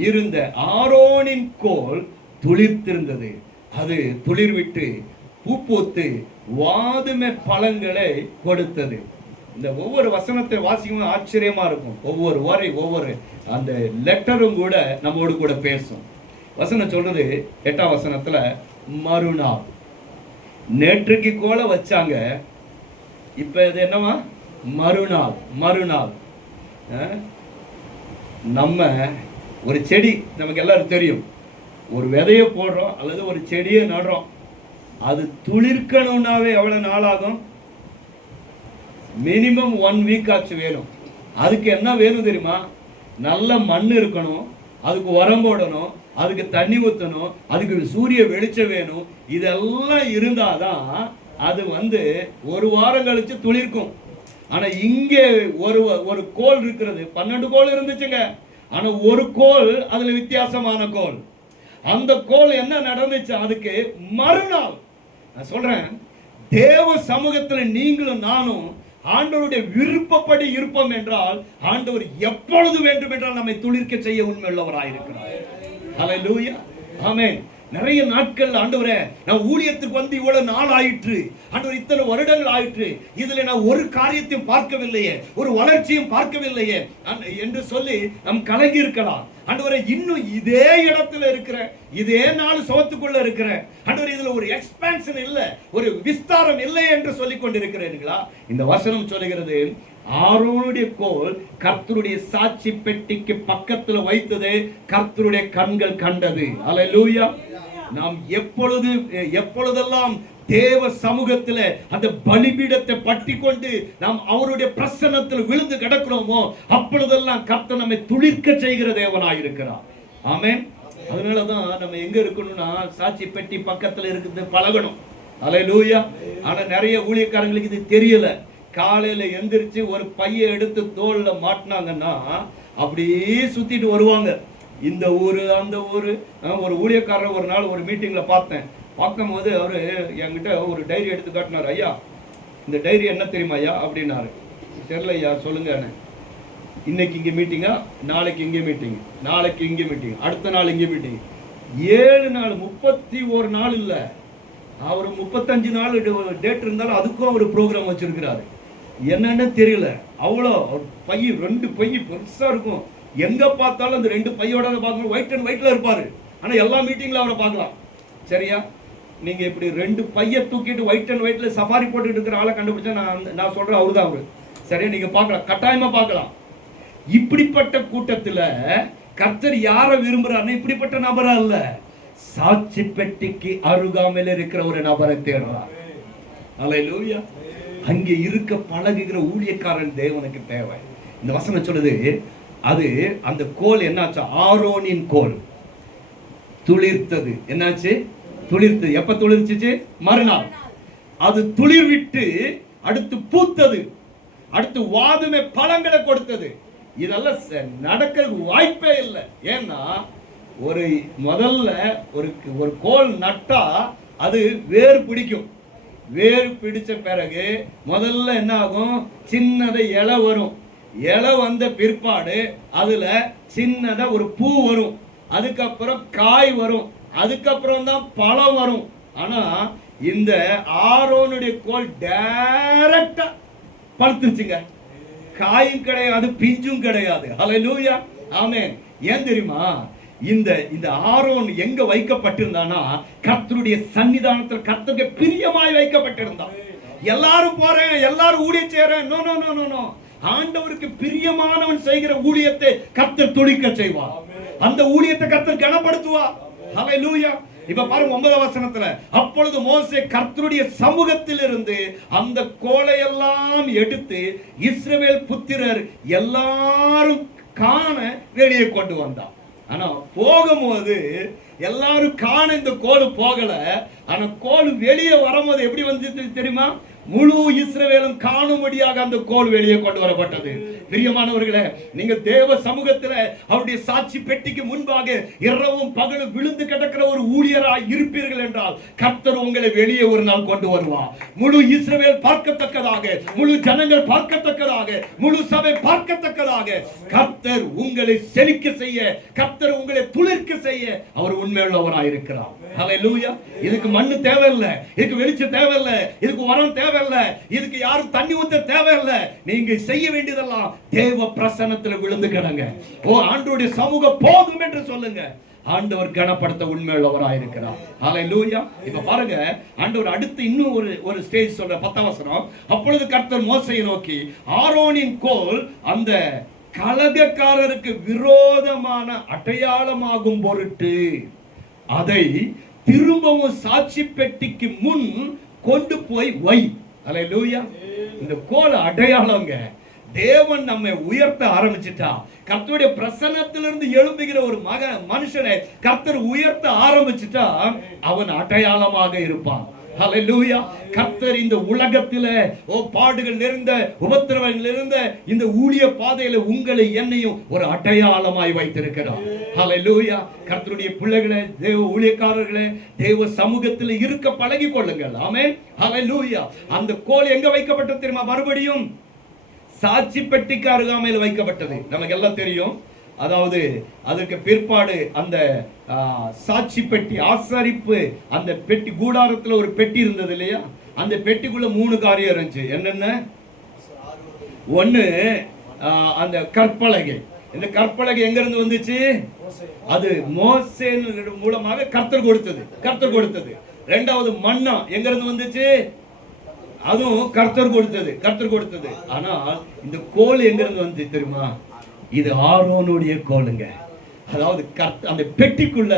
இருந்த ஆரோனின் கோல் துளிர்த்திருந்தது. அது துளிர்விட்டு பூப்பூத்து வாதுமை பழங்களை கொடுத்தது. இந்த ஒவ்வொரு வசனத்தை வாசிக்கும் ஆச்சரியமா இருக்கும். ஒவ்வொரு வரை ஒவ்வொரு அந்த லெட்டரும் கூட நம்மோடு கூட பேசும். வசனம் சொல்றது 8ஆம் வசனத்துல, மறுநாள். நேற்றுக்கு கோல வச்சாங்க, இப்ப இது என்னவா? மறுநாள். நம்ம ஒரு செடி, நமக்கு எல்லாரும் தெரியும், ஒரு விதையை போடுறோம் அல்லது ஒரு செடியை நடுறோம், அது துளிர்க்கணும்னாவே எவ்வளவு நாள் ஆகும்? மினிமம் 1 வீக் ஆச்சு வேணும். அதுக்கு என்ன வேணும் தெரியுமா? நல்ல மண் இருக்கணும், அதுக்கு உரம் போடணும், அதுக்கு தண்ணி ஊற்றணும், அதுக்கு சூரிய வெளிச்சம் வேணும். இதெல்லாம் இருந்தாதான் அது ஒரு வாரம் கழிச்சு துளிர்க்கும். ஆனா இங்கே ஒரு கோல் இருக்கிறது, 12 கோல் இருந்துச்சுங்க. ஆனா ஒரு கோல் அதுல வித்தியாசமான கோல். அந்த கோல் என்ன நடந்துச்சு, அதுக்கு மறுநாள் நான் சொல்றேன், தேவ சமூகத்துல நீங்களும் நானும் ஆண்டவருடைய விருப்பப்படி இருப்போம் என்றால் ஆண்டவர் எப்பொழுது வேண்டும் என்றால் நம்மை துளிர்க்க செய்ய உண்மையுள்ளவராயிருக்கிறார். ஹல்லேலூயா, ஆமென். நிறைய நாட்கள் ஆண்டவரே நான் ஊழியத்துக்கு இவ்வளவு நாள் ஆயிற்று, ஆண்டவர் இத்தனை வருடங்கள் ஆயிற்று, இதுல நான் ஒரு காரியத்தையும் பார்க்கவில்லையே, ஒரு வளர்ச்சியும் பார்க்கவில்லையே என்று சொல்லி நாம் கலங்கி இருக்கலாம். ஆண்டவரே இன்னும் இதே இடத்துல இருக்கிற, இதே நாள் சோத்துக்குள்ள இருக்கிற, ஆண்டவரே இதுல ஒரு எக்ஸ்பான்ஷன் இல்லை, ஒரு விஸ்தாரம் இல்லை என்று சொல்லிக் கொண்டிருக்கிறீர்களா? இந்த வசனம் சொல்லுகிறது, ஆரோனுடைய கோல் கர்த்தருடைய சாட்சி பெட்டிக்கு பக்கத்துல வைத்தது கர்த்தருடைய கண்கள் கண்டது. அல்லேலூயா. நாம் எப்பொழுதெல்லாம் தேவ சமூகத்துல அந்த பலிபீடத்தை பற்றி கொண்டு நாம் அவருடைய பிரசன்னத்தில் விழுந்து கிடக்கிறோமோ அப்பொழுதெல்லாம் கர்த்தர் நம்மை துளிர்க்க செய்கிற தேவனாயிருக்கிறார். ஆமென். அதனாலதான் நம்ம எங்க இருக்கணும்னா சாட்சி பெட்டி பக்கத்துல இருக்குது பழகணும். அல்லேலூயா. ஆனா நிறைய ஊழியக்காரங்களுக்கு இது தெரியல. காலையில எந்திரிச்சு ஒரு பைய எடுத்து தோல்ல மாட்டினாங்கன்னா அப்படியே சுத்திட்டு வருவாங்க. இந்த ஊரு அந்த ஊரு. ஒரு ஊழியக்காரர் ஒரு நாள் ஒரு மீட்டிங்ல பார்க்கும் போது அவரு என்கிட்ட ஒரு டைரி எடுத்து காட்டினார். ஐயா, இந்த டைரி என்ன தெரியுமா ஐயா அப்படின்னாரு. தெரியல ஐயா, சொல்லுங்க. இன்னைக்கு இங்கே மீட்டிங்கா, நாளைக்கு இங்கே மீட்டிங், நாளைக்கு இங்கே மீட்டிங், அடுத்த நாள் இங்கே மீட்டிங். 7 நாள், 31 நாள் இல்லை, அவர் 35 நாள் டேட் இருந்தாலும் அதுக்கும் அவர் ப்ரோக்ராம் வச்சிருக்கிறாரு. என்னன்னு தெரியல. அவ்வளோ பை, 2 பை பெருசா இருக்கும். எங்க பார்த்தாலும் அந்த 2 பையோட பார்க்கணும். ஒயிட் அண்ட் ஒயிட்ல இருப்பாரு. ஆனா எல்லா மீட்டிங்ல அவரை பார்க்கலாம். சரியா? நீங்க இப்படி 2 பைய தூக்கிட்டு ஒயிட் அண்ட் ஒயிட்ல சஃபாரி போட்டுட்டு இருக்கிற ஆளை கண்டுபிடிச்சா நான் சொல்றேன் அவருதான் அவரு. சரியா? நீங்க பார்க்கலாம், கட்டாயமா பார்க்கலாம். இப்படிப்பட்ட கூட்டத்துல கர்த்தர் யாரை விரும்புறாருன்னு இப்படிப்பட்ட நபரா இல்ல, சாட்சி பெட்டிக்கு அருகாமையில் இருக்கிற ஒரு நபரை தேடுறார். அல்லேலூயா. அங்கே இருக்க பழகுகிற ஊழியக்காரன் தேவனுக்கு தேவை. இந்த வசனம் சொல்லுது, அது அந்த கோல் என்னாச்சு, ஆரோனின் கோல் துளிர்த்தது. என்னாச்சு? துளிர்த்தது. எப்ப துளிர்ச்சிச்சு? மறுநாள். அது துளிர் விட்டு அடுத்து பூத்தது, அடுத்து வாதுமை பழங்களை கொடுத்தது. இதெல்லாம் நடக்கிறதுக்கு வாய்ப்பே இல்லை. ஏன்னா முதல்ல ஒரு கோல் நட்டா அது வேர் பிடிக்கும். வேர் பிடிச்ச பிறகு முதல்ல என்ன ஆகும், சின்னத இலை வரும். இலை வந்த பிற்பாடு அதுல சின்னதா ஒரு பூ வரும், அதுக்கப்புறம் காய் வரும், அதுக்கப்புறம் தான் பழம் வரும். ஆனா இந்த ஆரோனுடைய கோல் டைரக்டா பழுத்துருச்சுங்க. காயும் கிடையாது, பிஞ்சும் கிடையாது. ஹல்லேலூயா, ஆமென். ஏன் தெரியுமா? இந்த ஆரோன் எங்க வைக்கப்பட்டிருந்தானா, கர்த்தருடைய சன்னிதானத்தில் கர்த்தருக்கு பிரியமாய் வைக்கப்பட்டிருந்தான். எல்லாரும் போறேன், எல்லாரும் ஊழியம் செய்றேன், நோ நோ நோ நோ. ஆண்டவருக்கு பிரியமானவன் செய்கிற ஊழியத்தை கர்த்தர் துளிக்க செய்வார். அந்த ஊழியத்தை கர்த்தர் கனப்படுத்துவார். ஹல்லேலூயா. இப்ப பாருங்க 9ஆம் வசனத்துல, அப்பொழுது மோசே கர்த்தருடைய சமூகத்தில் இருந்து அந்த கோலையெல்லாம் எடுத்து இஸ்ரவேல் புத்திரர் எல்லாரும் காண வெளியே கொண்டு வந்தான். ஆனா போகும்போது எல்லாரும் காண இந்த கோல் போகல. ஆனா கோல் வெளியே வரும்போது எப்படி வந்து தெரியுமா? முழு இஸ்ரவேலும் காணும்படியாக அந்த கோல் வெளியே கொண்டு வரப்பட்டது. பிரியமானவர்களே, நீங்க தேவ சமூகத்துல அவருடைய சாட்சி பெட்டிக்கு முன்பாக இரவும் பகலும் விழுந்து கிடக்கிற ஒரு ஊழியராய் இருப்பீர்கள் என்றால் கர்த்தர் உங்களை வெளியே ஒரு நாள் கொண்டு வருவார். முழு இஸ்ரவேல் பார்க்கத்தக்கதாக, முழு ஜனங்கள் பார்க்கத்தக்கதாக, முழு சபை பார்க்கத்தக்கதாக கர்த்தர் உங்களை செழிக்க செய்ய, கர்த்தர் உங்களை துளிர்க்க செய்ய அவர் உண்மையுள்ளவராய் இருக்கிறார். ஹல்லேலூயா. இதுக்கு மண்ணு தேவையில்லை, இதுக்கு வெளிச்சம் தேவையில்லை, இதுக்கு உரம் தேவையில்லை, இதுக்கு யாரும் தண்ணி ஊத்த தேவையில்லை. நீங்க செய்ய வேண்டியதெல்லாம் தேவ பிரசன்னத்தில் விழுந்து கிடங்க. ஓ, ஆண்டவருடைய சமூகம் போதும் என்று சொல்லுங்க. ஆண்டவர் கனப்படுத்த உண்மையுள்ளவராய் இருக்கிறார். ஹல்லேலூயா. இப்ப பாருங்க, ஆண்டவர் அடுத்து இன்னும் ஒரு ஸ்டேஜ் சொல்ற 10ஆம் வசனம். அப்பொழுது கர்த்தர் மோசேயை நோக்கி, ஆரோனின் கோல் அந்த கலகக்காரருக்கு விரோதமான அடையாளமாகும் பொருட்டு அதை திரும்பவும் சாட்சி பெட்டிக்கு முன் கொண்டு போய் வை. அல்லேலூயா. இந்த கோல் அடையாளங்க. தேவன் நம்மை உயர்த்த ஆரம்பிச்சிட்டா, கர்த்தருடைய பிரசன்னத்திலிருந்து எழும்புகிற ஒரு மனுஷனை கர்த்தர் உயர்த்த ஆரம்பிச்சிட்டா அவன் அடையாளமாக இருப்பான். ஹல்லேலூயா. கர்த்தர் இந்த உலகத்திலே பாடுகள் நிறைந்த உபத்திரவங்கள் நிறைந்த இந்த ஊழிய பாதையில உங்களை என்னையும் ஒரு அடையாளமாய் வைத்திருக்கிறார். ஹல்லேலூயா. கர்த்தருடைய பிள்ளைகளே, தேவ ஊழியக்காரர்களே, தேவ சமூகத்தில் இருக்க பழகி கொள்ளுங்கள். ஆமென். ஹல்லேலூயா. அந்த கோல் எங்க வைக்கப்பட்டது தெரியுமா? மறுபடியும் சாட்சி பெட்டிக்கு அருகாமையில் வைக்கப்பட்டது. நமக்கு எல்லாம் தெரியும். அதாவது அதற்கு பிற்பாடு அந்த சாட்சி பெட்டி, ஆசரிப்பு, அந்த பெட்டி கூடாரத்துல ஒரு பெட்டி இருந்தது இல்லையா? அந்த பெட்டிக்குள்ள 3 காரியம் இருந்துச்சு. என்னென்ன? ஒண்ணு அந்த கற்பலகை. இந்த கற்பலகை எங்க இருந்து வந்துச்சு? அது மோசே மூலமாக கர்த்தர் கொடுத்தது. இரண்டாவது மன்னா எங்க இருந்து வந்துச்சு? அதுவும் கர்த்தர் கொடுத்தது. ஆனால் இந்த கோல் எங்க இருந்து வந்து தெரியுமா? இது ஆரோனுடைய கோலுங்க. அதாவது அந்த பெட்டிக்குள்ள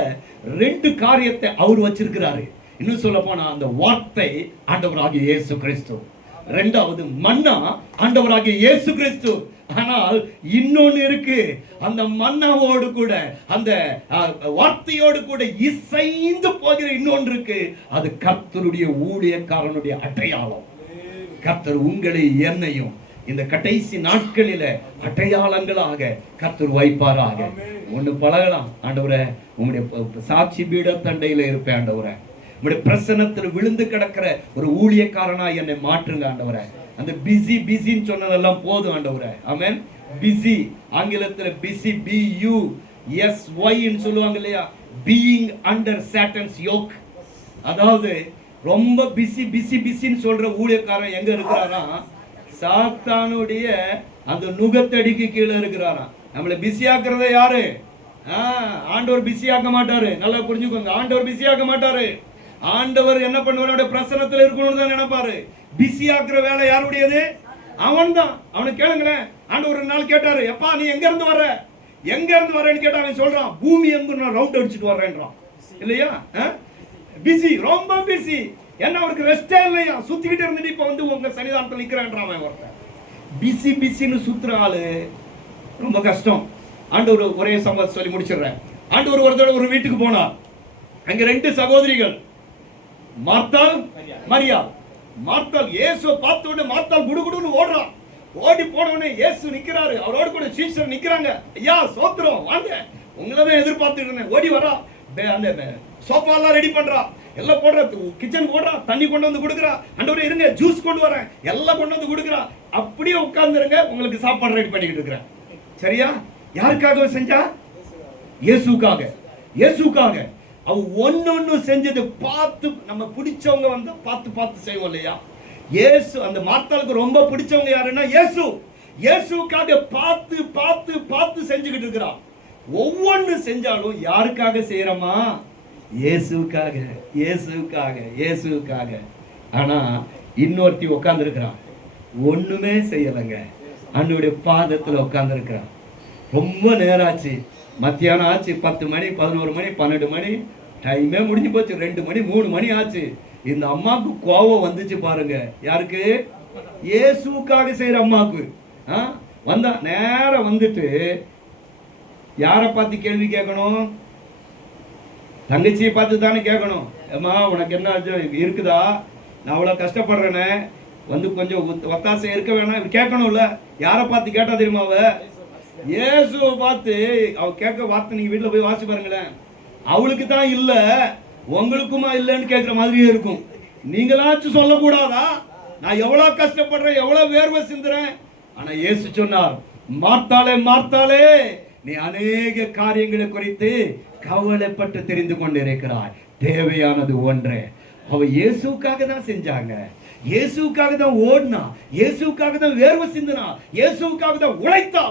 2 காரியத்தை அவர் வச்சிருக்கிறாரு. இன்னும் சொல்ல போனா அந்த வார்த்தை ஆண்டவராகிய இயேசு கிறிஸ்து, இரண்டாவது மன்னா ஆண்டவராகிய இயேசு கிறிஸ்து. ஆனால் இன்னொன்னு இருக்கு, அந்த மன்னாவோடு கூட அந்த வார்த்தையோடு கூட இசைந்து போகிற இன்னொன்று இருக்கு. அது கர்த்தருடைய ஊழியக்காரனுடைய அடையாளம். கர்த்தர் உங்களை என்னையும் இந்த கடைசி நாட்களில அடையாளங்களாக கர்த்தர் வைப்பாராக. ஒண்ணு பழகலாம். ஆண்டவரே, உங்களுடைய சாட்சி பீட தண்டையில இருப்பேன். ஆண்டவரே, உங்களுடைய பிரசன்னத்தில் விழுந்து கிடக்கிற ஒரு ஊழியக்காரனா என்னை மாற்றுங்க. ஆண்டவரே, அந்த பிஸின்னு சொன்னதெல்லாம் போதும். ஆண்டவரே, ஆமென். பிஸி, ஆங்கிலத்தில் பிஸி, BUSY ன்னு சொல்லுவாங்க இல்லையா? Being under Satan's yoke. அதாவது ரொம்ப பிஸின்னு சொல்ற ஊழியக்காரன் எங்க இருக்கிறாரா? சாத்தானுடைய அந்த நுகத்தடிக்கு கீழே இருக்கிறாராம். நம்மளை பிஸியாக்குறத யாரு? ஆண்டவர் பிஸியாக்க மாட்டாரு. நல்லா புரிஞ்சுக்கோங்க. ஆண்டவர் பிஸியாக்க மாட்டாரு. ஆண்டவர் என்ன பண்ணுவாரு? பிரசன்னத்தில் இருக்கணும்னு தான் நினைப்பாரு. பிஸியாக்குற வேலை யாருடையது? அவன் தான். அவனை கேளுங்களேன். ஆண்டவர் ஒரு நாள் கேட்டாரு, எப்பா நீ எங்க இருந்து வரேன்னு கேட்டா அவன் சொல்றான், பூமி எங்கு நான் ரவுண்ட் அடிச்சுட்டு வர்றேன்றான். இல்லையா? பிஸி, ரொம்ப பிஸி. என்ன, அவருக்கு ரெஸ்டே இல்லையா? சுத்திக்கிட்டு இருந்துட்டு இப்ப வந்து உங்க சன்னிதானத்தில் நிக்கிறேன்றான் ஒருத்தன். பிஸின்னு சுத்துற ஆளு ரொம்ப கஷ்டம். ஆண்டவர் ஒரே சம்பவம் சொல்லி முடிச்சிடுறேன். ஆண்டவர் ஒரு தடவை ஒரு வீட்டுக்கு போனார். அங்க 2 சகோதரிகள், மார்த்தாள், மரியாள். மார்த்தாள் இயேசுவை பார்த்த உடனே மார்த்தாள் குடுகுடுன்னு ஓடுறான். ஓடி போன உடனே இயேசு நிக்கிறாரு. அவரோட கூட சீஷர் நிக்கிறாங்க. ஐயா சோத்திரம், வாங்க, உங்களதான் எதிர்பார்த்துட்டு இருந்தேன். ஓடி வரா. அந்த சோஃபா எல்லாம் ரெடி பண்றா, எல்லாம் போடுற, கிச்சன் போடுறா, தண்ணி கொண்டு வந்து கொடுக்குறா. ஆண்டவரே இருங்க, ஜூஸ் கொண்டு வரேன், எல்லாம் கொண்டு வந்து கொடுக்குறா. அப்படியே உட்கார்ந்துருங்க, உங்களுக்கு சாப்பாடு ரெடி பண்ணிக்கிட்டு இருக்கிறேன். சரியா? யாருக்காக செஞ்சா? இயேசுக்காக. அவ ஒன்னொன்னு செஞ்சது பார்த்து, நம்ம பிடிச்சவங்க வந்து பார்த்து செய்வோம் இல்லையா? இயேசு, அந்த மார்த்தாளுக்கு ரொம்ப பிடிச்சவங்க யாருன்னா இயேசுக்காக பார்த்து செஞ்சுக்கிட்டு இருக்கிறான். ஒவ்வொன்னு செஞ்சாலும் யாருக்காக செய்யறோமா? இயேசுக்காக. ஆனா இன்னொருத்தி உட்கார்ந்து இருக்கிறான், ஒண்ணுமே செய்யலைங்க. ஆண்டவருடைய பாதத்துல உட்கார்ந்து இருக்கிறான். ரொம்ப நேரம் ஆச்சு, மத்தியானம் ஆச்சு, 10 மணி, 11 மணி, 12 மணி, டைமே முடிஞ்சு போச்சு. 2 மணி 3 மணி ஆச்சு. இந்த அம்மாவுக்கு கோபம் வந்துச்சு பாருங்க. யாருக்கு? இயேசுக்காக செய்யற அம்மாவுக்கு. வந்தா நேரம் வந்துட்டு யாரை பார்த்து கேள்வி கேட்கணும்? தங்கச்சியை பார்த்து தானே கேட்கணும். அம்மா உனக்கு என்ன இருக்குதா? நான் அவ்வளவு கஷ்டப்படுறேனே, வந்து கொஞ்சம் ஒத்தாசை இருக்க வேணாம் கேட்கணும்ல. யாரை பார்த்து கேட்டா தெரியுமா? அவ இயேசுவை பார்த்து அவ கேட்க வார்த்தை நீங்க வீட்டுல போய் வாசி பாருங்களேன். அவளுக்கு தான் இல்ல, உங்களுக்குமா இல்லைன்னு கேட்கிற மாதிரியே இருக்கும். நீங்களாச்சும் சொல்லக்கூடாதா? நான் எவ்வளவு கஷ்டப்படுறேன், எவ்வளவு வேர்வை சிந்துறேன். ஆனா இயேசு சொன்னார், மார்த்தாளே, நீ அநேக காரியங்களை குறித்து கவலைப்பட்டு தெரிந்து கொண்டிருக்கிறாய், தேவையானது ஒன்றே. அவ இயேசுக்காக தான் செஞ்சாங்க, இயேசுக்காக தான் ஓடினா, இயேசுக்காக தான் வேர்வை சிந்தினா, இயேசுக்காக தான் உழைத்தா.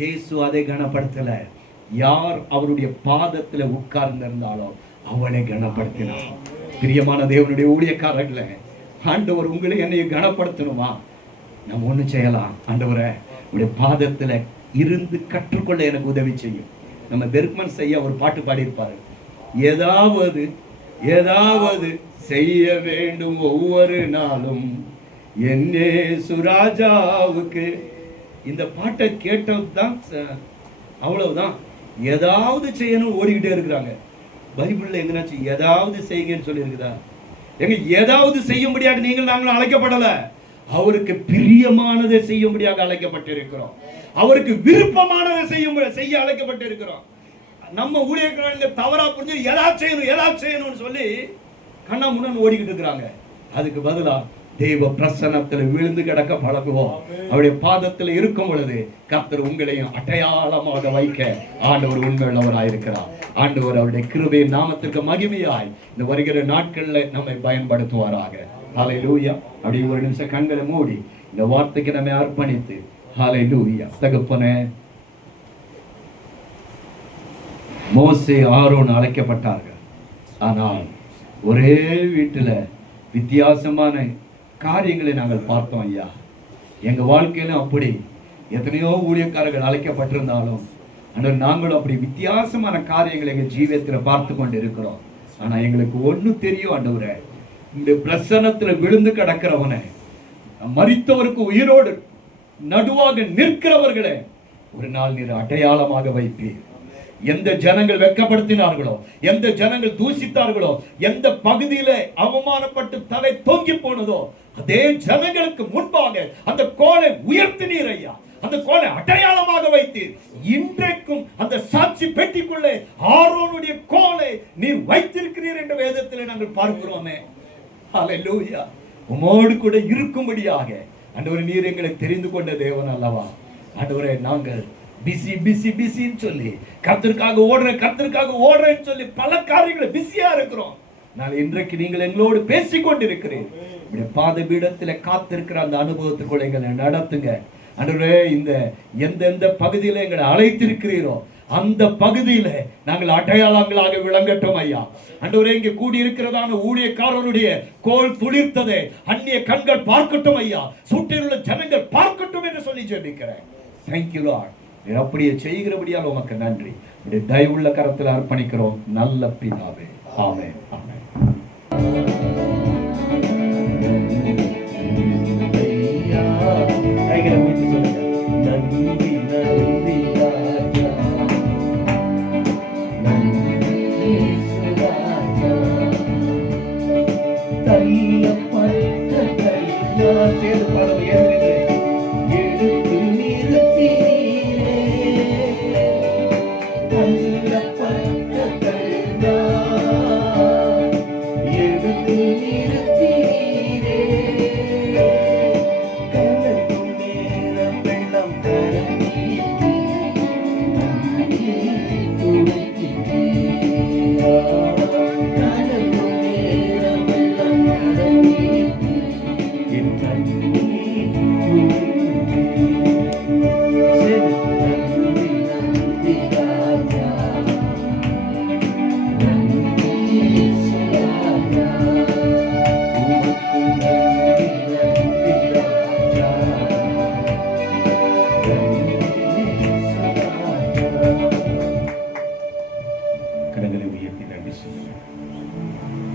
இயேசு அதை கனப்படுத்தல. யார் அவருடைய பாதத்துல உட்கார்ந்து இருந்தாலும் அவளை கனப்படுத்தினார். பிரியமான தேவனுடைய ஊழியக்காரர்களே, ஆண்டவர் உங்களை என்னைய கனப்படுத்தணுமா? நம்ம ஒண்ணு செய்யலாம். ஆண்டவரே, உடைய பாதத்துல இருந்து கற்றுக்கொள்ள எனக்கு உதவி செய்யும். நம்ம பெர்க்மன் செய்ய ஒரு பாட்டு பாடியிருப்பாரு, ஏதாவது செய்ய வேண்டும் ஒவ்வொரு நாளும் என்னே சுராஜாவுக்கு. இந்த பாட்டை கேட்டது தான் அவ்வளவுதான். ஏதாவது செய்யணும் ஓடிக்கிட்டே இருக்கிறாங்க. பைபிள்ல எங்கனாச்சும் ஏதாவது செய்யுங்கன்னு சொல்லி இருக்குதா? எங்க ஏதாவது செய்யும்படியாக நீங்கள் நாங்களும் அழைக்கப்படல. அவருக்கு பிரியமானதை செய்யும்படியாக அழைக்கப்பட்டிருக்கிறோம். அவருக்கு விருப்பமானதை செய்ய அழைக்கப்பட்டிருக்கிறோம். நம்ம ஊழியக்காரங்க தவறா புரிஞ்சு ஏதாவது செய்யணும்னு சொல்லி கண்ணா முன்னு ஓடிக்கிட்டு இருக்கிறாங்க. அதுக்கு பதிலா தெய்வ பிரசன்னத்துல விழுந்து கிடக்க பழகுவோம். அவருடைய பாதத்தில் இருக்கும் பொழுது கர்த்தர் உங்களையும் அடையாளமாக வைக்க ஆண்டவர் உண்மையுள்ளவராயிருக்கிறார். ஆண்டவர் அவருடைய கிருபையின் நாமத்திற்கு மகிமையாய் இந்த வருகிற நாட்கள்ல நம்மை பயன்படுத்துவாராக. ஹல்லேலூயா. அப்படி ஒரு நிமிஷம் கண்களை மூடி இந்த வார்த்தைக்கு நம்மை அர்ப்பணித்து ஹல்லேலூயா. தகப்பனே, மோசே ஆரோன் அழைக்கப்பட்டார்கள். ஆனால் ஒரே வீட்டுல வித்தியாசமான காரியங்களை நாங்கள் பார்த்தோம் ஐயா. எங்க வாழ்க்கையிலும் அப்படி எத்தனையோ ஊழியக்காரர்கள் அழைக்கப்பட்டிருந்தாலும் நாங்களும் அப்படி வித்தியாசமான காரியங்களை எங்க ஜீவியத்துல பார்த்து கொண்டு இருக்கிறோம். ஆனா எங்களுக்கு ஒண்ணு தெரியும் ஆண்டவரே, இந்த பிரசன்னத்துல விழுந்து கிடக்கிறவனை, மரித்தவருக்கு உயிரோடு நடுவாக நிற்கிறவர்களை ஒரு நாள் நீர் அடையாளமாக வைப்பீர். எந்த ஜனங்கள் வெட்கப்படுத்தினார்களோ, எந்த ஜனங்கள் தூசித்தார்களோ, எந்த பகுதியில அவமானப்பட்டு தலை தொங்கி போனதோ அதே ஜனங்களுக்கு முன்பாக அந்த கோலை உயர்த்தினீர் ஐயா. அந்த கோலை அடையாளமாக வைத்தீர். இன்றைக்கும் அந்த சாட்சி பெட்டிக்குள்ளே ஆரோனுடைய கோலை நீர் வைத்திருக்கிறீர் என்ற வேதத்திலே நாங்கள் பார்க்கிறோமே. ஹல்லேலூயா. உம்மோடு கூட இருக்கும்படியாக ஆண்டவரே நீர் எங்களை தெரிந்து கொண்ட தேவன் அல்லவா. ஆண்டவரே, நாங்கள் பிசின்னு சொல்லி கர்த்தருக்காக ஓடுறேன்னு சொல்லி பல காரியங்களை பிஸியா இருக்கிறோம். நான் இன்றைக்கு நீங்கள் எங்களோடு பேசிக் கொண்டிருக்கிறேன். பாத பீடத்துல காத்திருக்கிற அந்த அனுபவத்துக்குள்ள எங்களை நடத்துங்க ஆண்டவரே. இந்த எந்தெந்த பகுதியில எங்களை அழைத்திருக்கிறீரோ அந்த பகுதியில நாங்கள் அடையாளங்களாக விளங்கட்டும் ஐயா. ஆண்டவரே, இங்கே கூடி இருக்கிறதான ஊழியக்காரருடைய கோல் துளிர்த்ததை அந்நிய கண்கள் பார்க்கட்டும் ஐயா. சுற்றியுள்ள ஜனங்கள் பார்க்கட்டும் என்று சொல்லி ஜெபிக்கிறேன். Thank you Lord. அப்படியே செய்கிறபடியால் உமக்கு நன்றி. தயவுள்ள கரத்தில் அர்ப்பணிக்கிறோம் நல்ல பிதாவே. ஆமென், ஆமென்.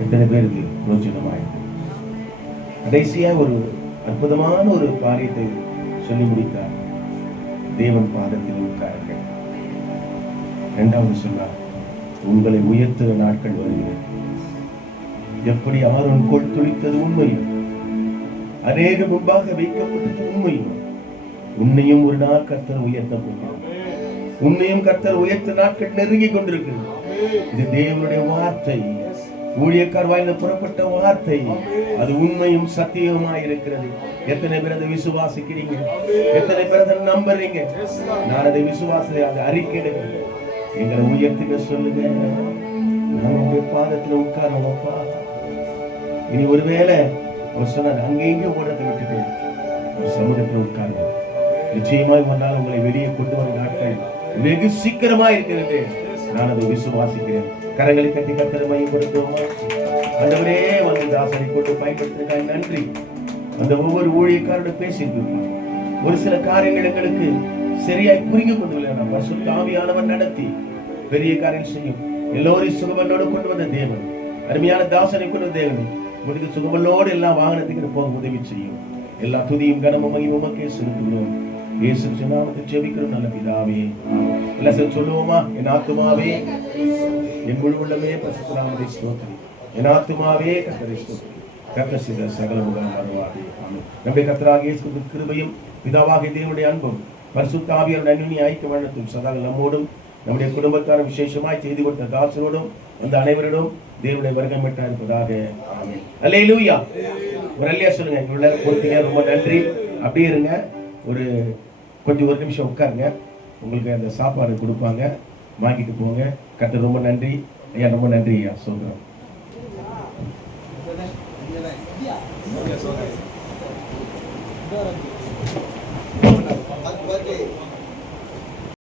எத்தனை பேருக்கு பிரோஜனமாயிருக்கு. கடைசியா ஒரு அற்புதமான ஒரு காரியத்தை சொல்லி முடித்தார். தேவன் பாதத்தில் உட்காருங்கள். இரண்டாவது சொன்னார், உங்களை உயர்த்துகிற நாட்கள் வருகிறது. எப்படி ஆரோன் கோல் துளித்தது உண்மையும், அநேக முன்பாக வைக்கப்பட்டது உண்மையும், உன்னையும் ஒரு நாள் கர்த்தர் உயர்த்த போகிறார். உன்னையும் கர்த்தர் உயர்த்த நாட்கள் நெருங்கி கொண்டிருக்கிறது. இது தேவனுடைய வார்த்தை, ஊழியக்கார் வாயில புறப்பட்ட வார்த்தை. அது உண்மையும் சத்தியமாய் இருக்கிறது. எத்தனை பேர் அதை விசுவாசிக்கிறீங்க? எத்தனை பேர் அதை நம்புறீங்க? நான் அதை விசுவாசத்தை அதை அறிக்கையிடுகிறேன். எங்களை உயர்த்துங்க சொல்லுங்க. நான் உங்க பாதத்துல உட்காரணும்ப்பா. இனி ஒருவேளை ஒரு சொன்னார், அங்கேயும் ஓடத்தை விட்டுட்டு ஒரு சமூகத்தில் உட்காருங்க. நிச்சயமாய் ஒரு நாள் உங்களை வெளியே கொண்டு வர நாட்கள் வெகு சீக்கிரமா இருக்கிறது. நான் அதை விசுவாசிக்கிறேன். கரங்களை கட்டி கர்த்தரை மையப்படுத்துவோமா? ஆண்டவரே, வந்து தாசனை கொண்டு பயன்படுத்தினாய் நன்றி. அந்த ஒவ்வொரு ஊழியக்காரோட பேசிட்டு ஒரு சில காரியங்கள் எங்களுக்கு சரியாய் புரிந்து கொண்டு பரிசுத்த ஆவியானவர் நடத்தி பெரிய காரியம் செய்யும். எல்லோரையும் சுகமல்லோடு கொண்டு வந்த தேவன், அருமையான தாசனை கொண்டு வந்த தேவன் உங்களுக்கு சுகமல்லோடு எல்லா வாகனத்துக்கு போக உதவி செய்யும். எல்லா துதியும் கனமும் உமக்கே செலுத்துகிறோம். இயேசு நாமத்தில் ஜெபிக்கிறோம் நல்ல பிதாவே. எல்லாம் சேர்ந்து சொல்லுவோமா? என் ஆத்துமாவே என் முழு உள்ளமே பரிசுத்த நாமத்தை ஸ்தோத்திரி. என் ஆத்துமாவே கர்த்தரை ஸ்தோத்திரி. கர்த்தர் செய்த சகல உபகாரம் மறவாதே. ஆமென். நம்முடைய கர்த்தராகிய இயேசு கிறிஸ்துவின் கிருபையும் பிதாவாகிய தேவனுடைய அன்பும் பரிசுத்த ஆவியாரின் அன்பின் ஐக்கிய வண்ணத்தும் சதா நம்மோடும் நம்முடைய குடும்பத்தார் விசேஷமாய் செய்து கொடுத்த தாசரோடும் அந்த அனைவரோடும் தேவனுடைய வருகமிட்டா இருப்பதாக. ஆமென். அல்லேலூயா. ஒரு அல்லேலூயா சொல்லுங்க. இவ்வளவு நேரம் பொறுத்தீங்க, ரொம்ப நன்றி. அப்படியே இருங்க, ஒரு நிமிஷம் உட்காருங்க. உங்களுக்கு அந்த சாப்பாடு கொடுப்பாங்க, வாங்கிட்டு போங்க. கர்த்தர் ரொம்ப நன்றி ஐயா, ரொம்ப நன்றி ஐயா சொல்றோம். இங்கே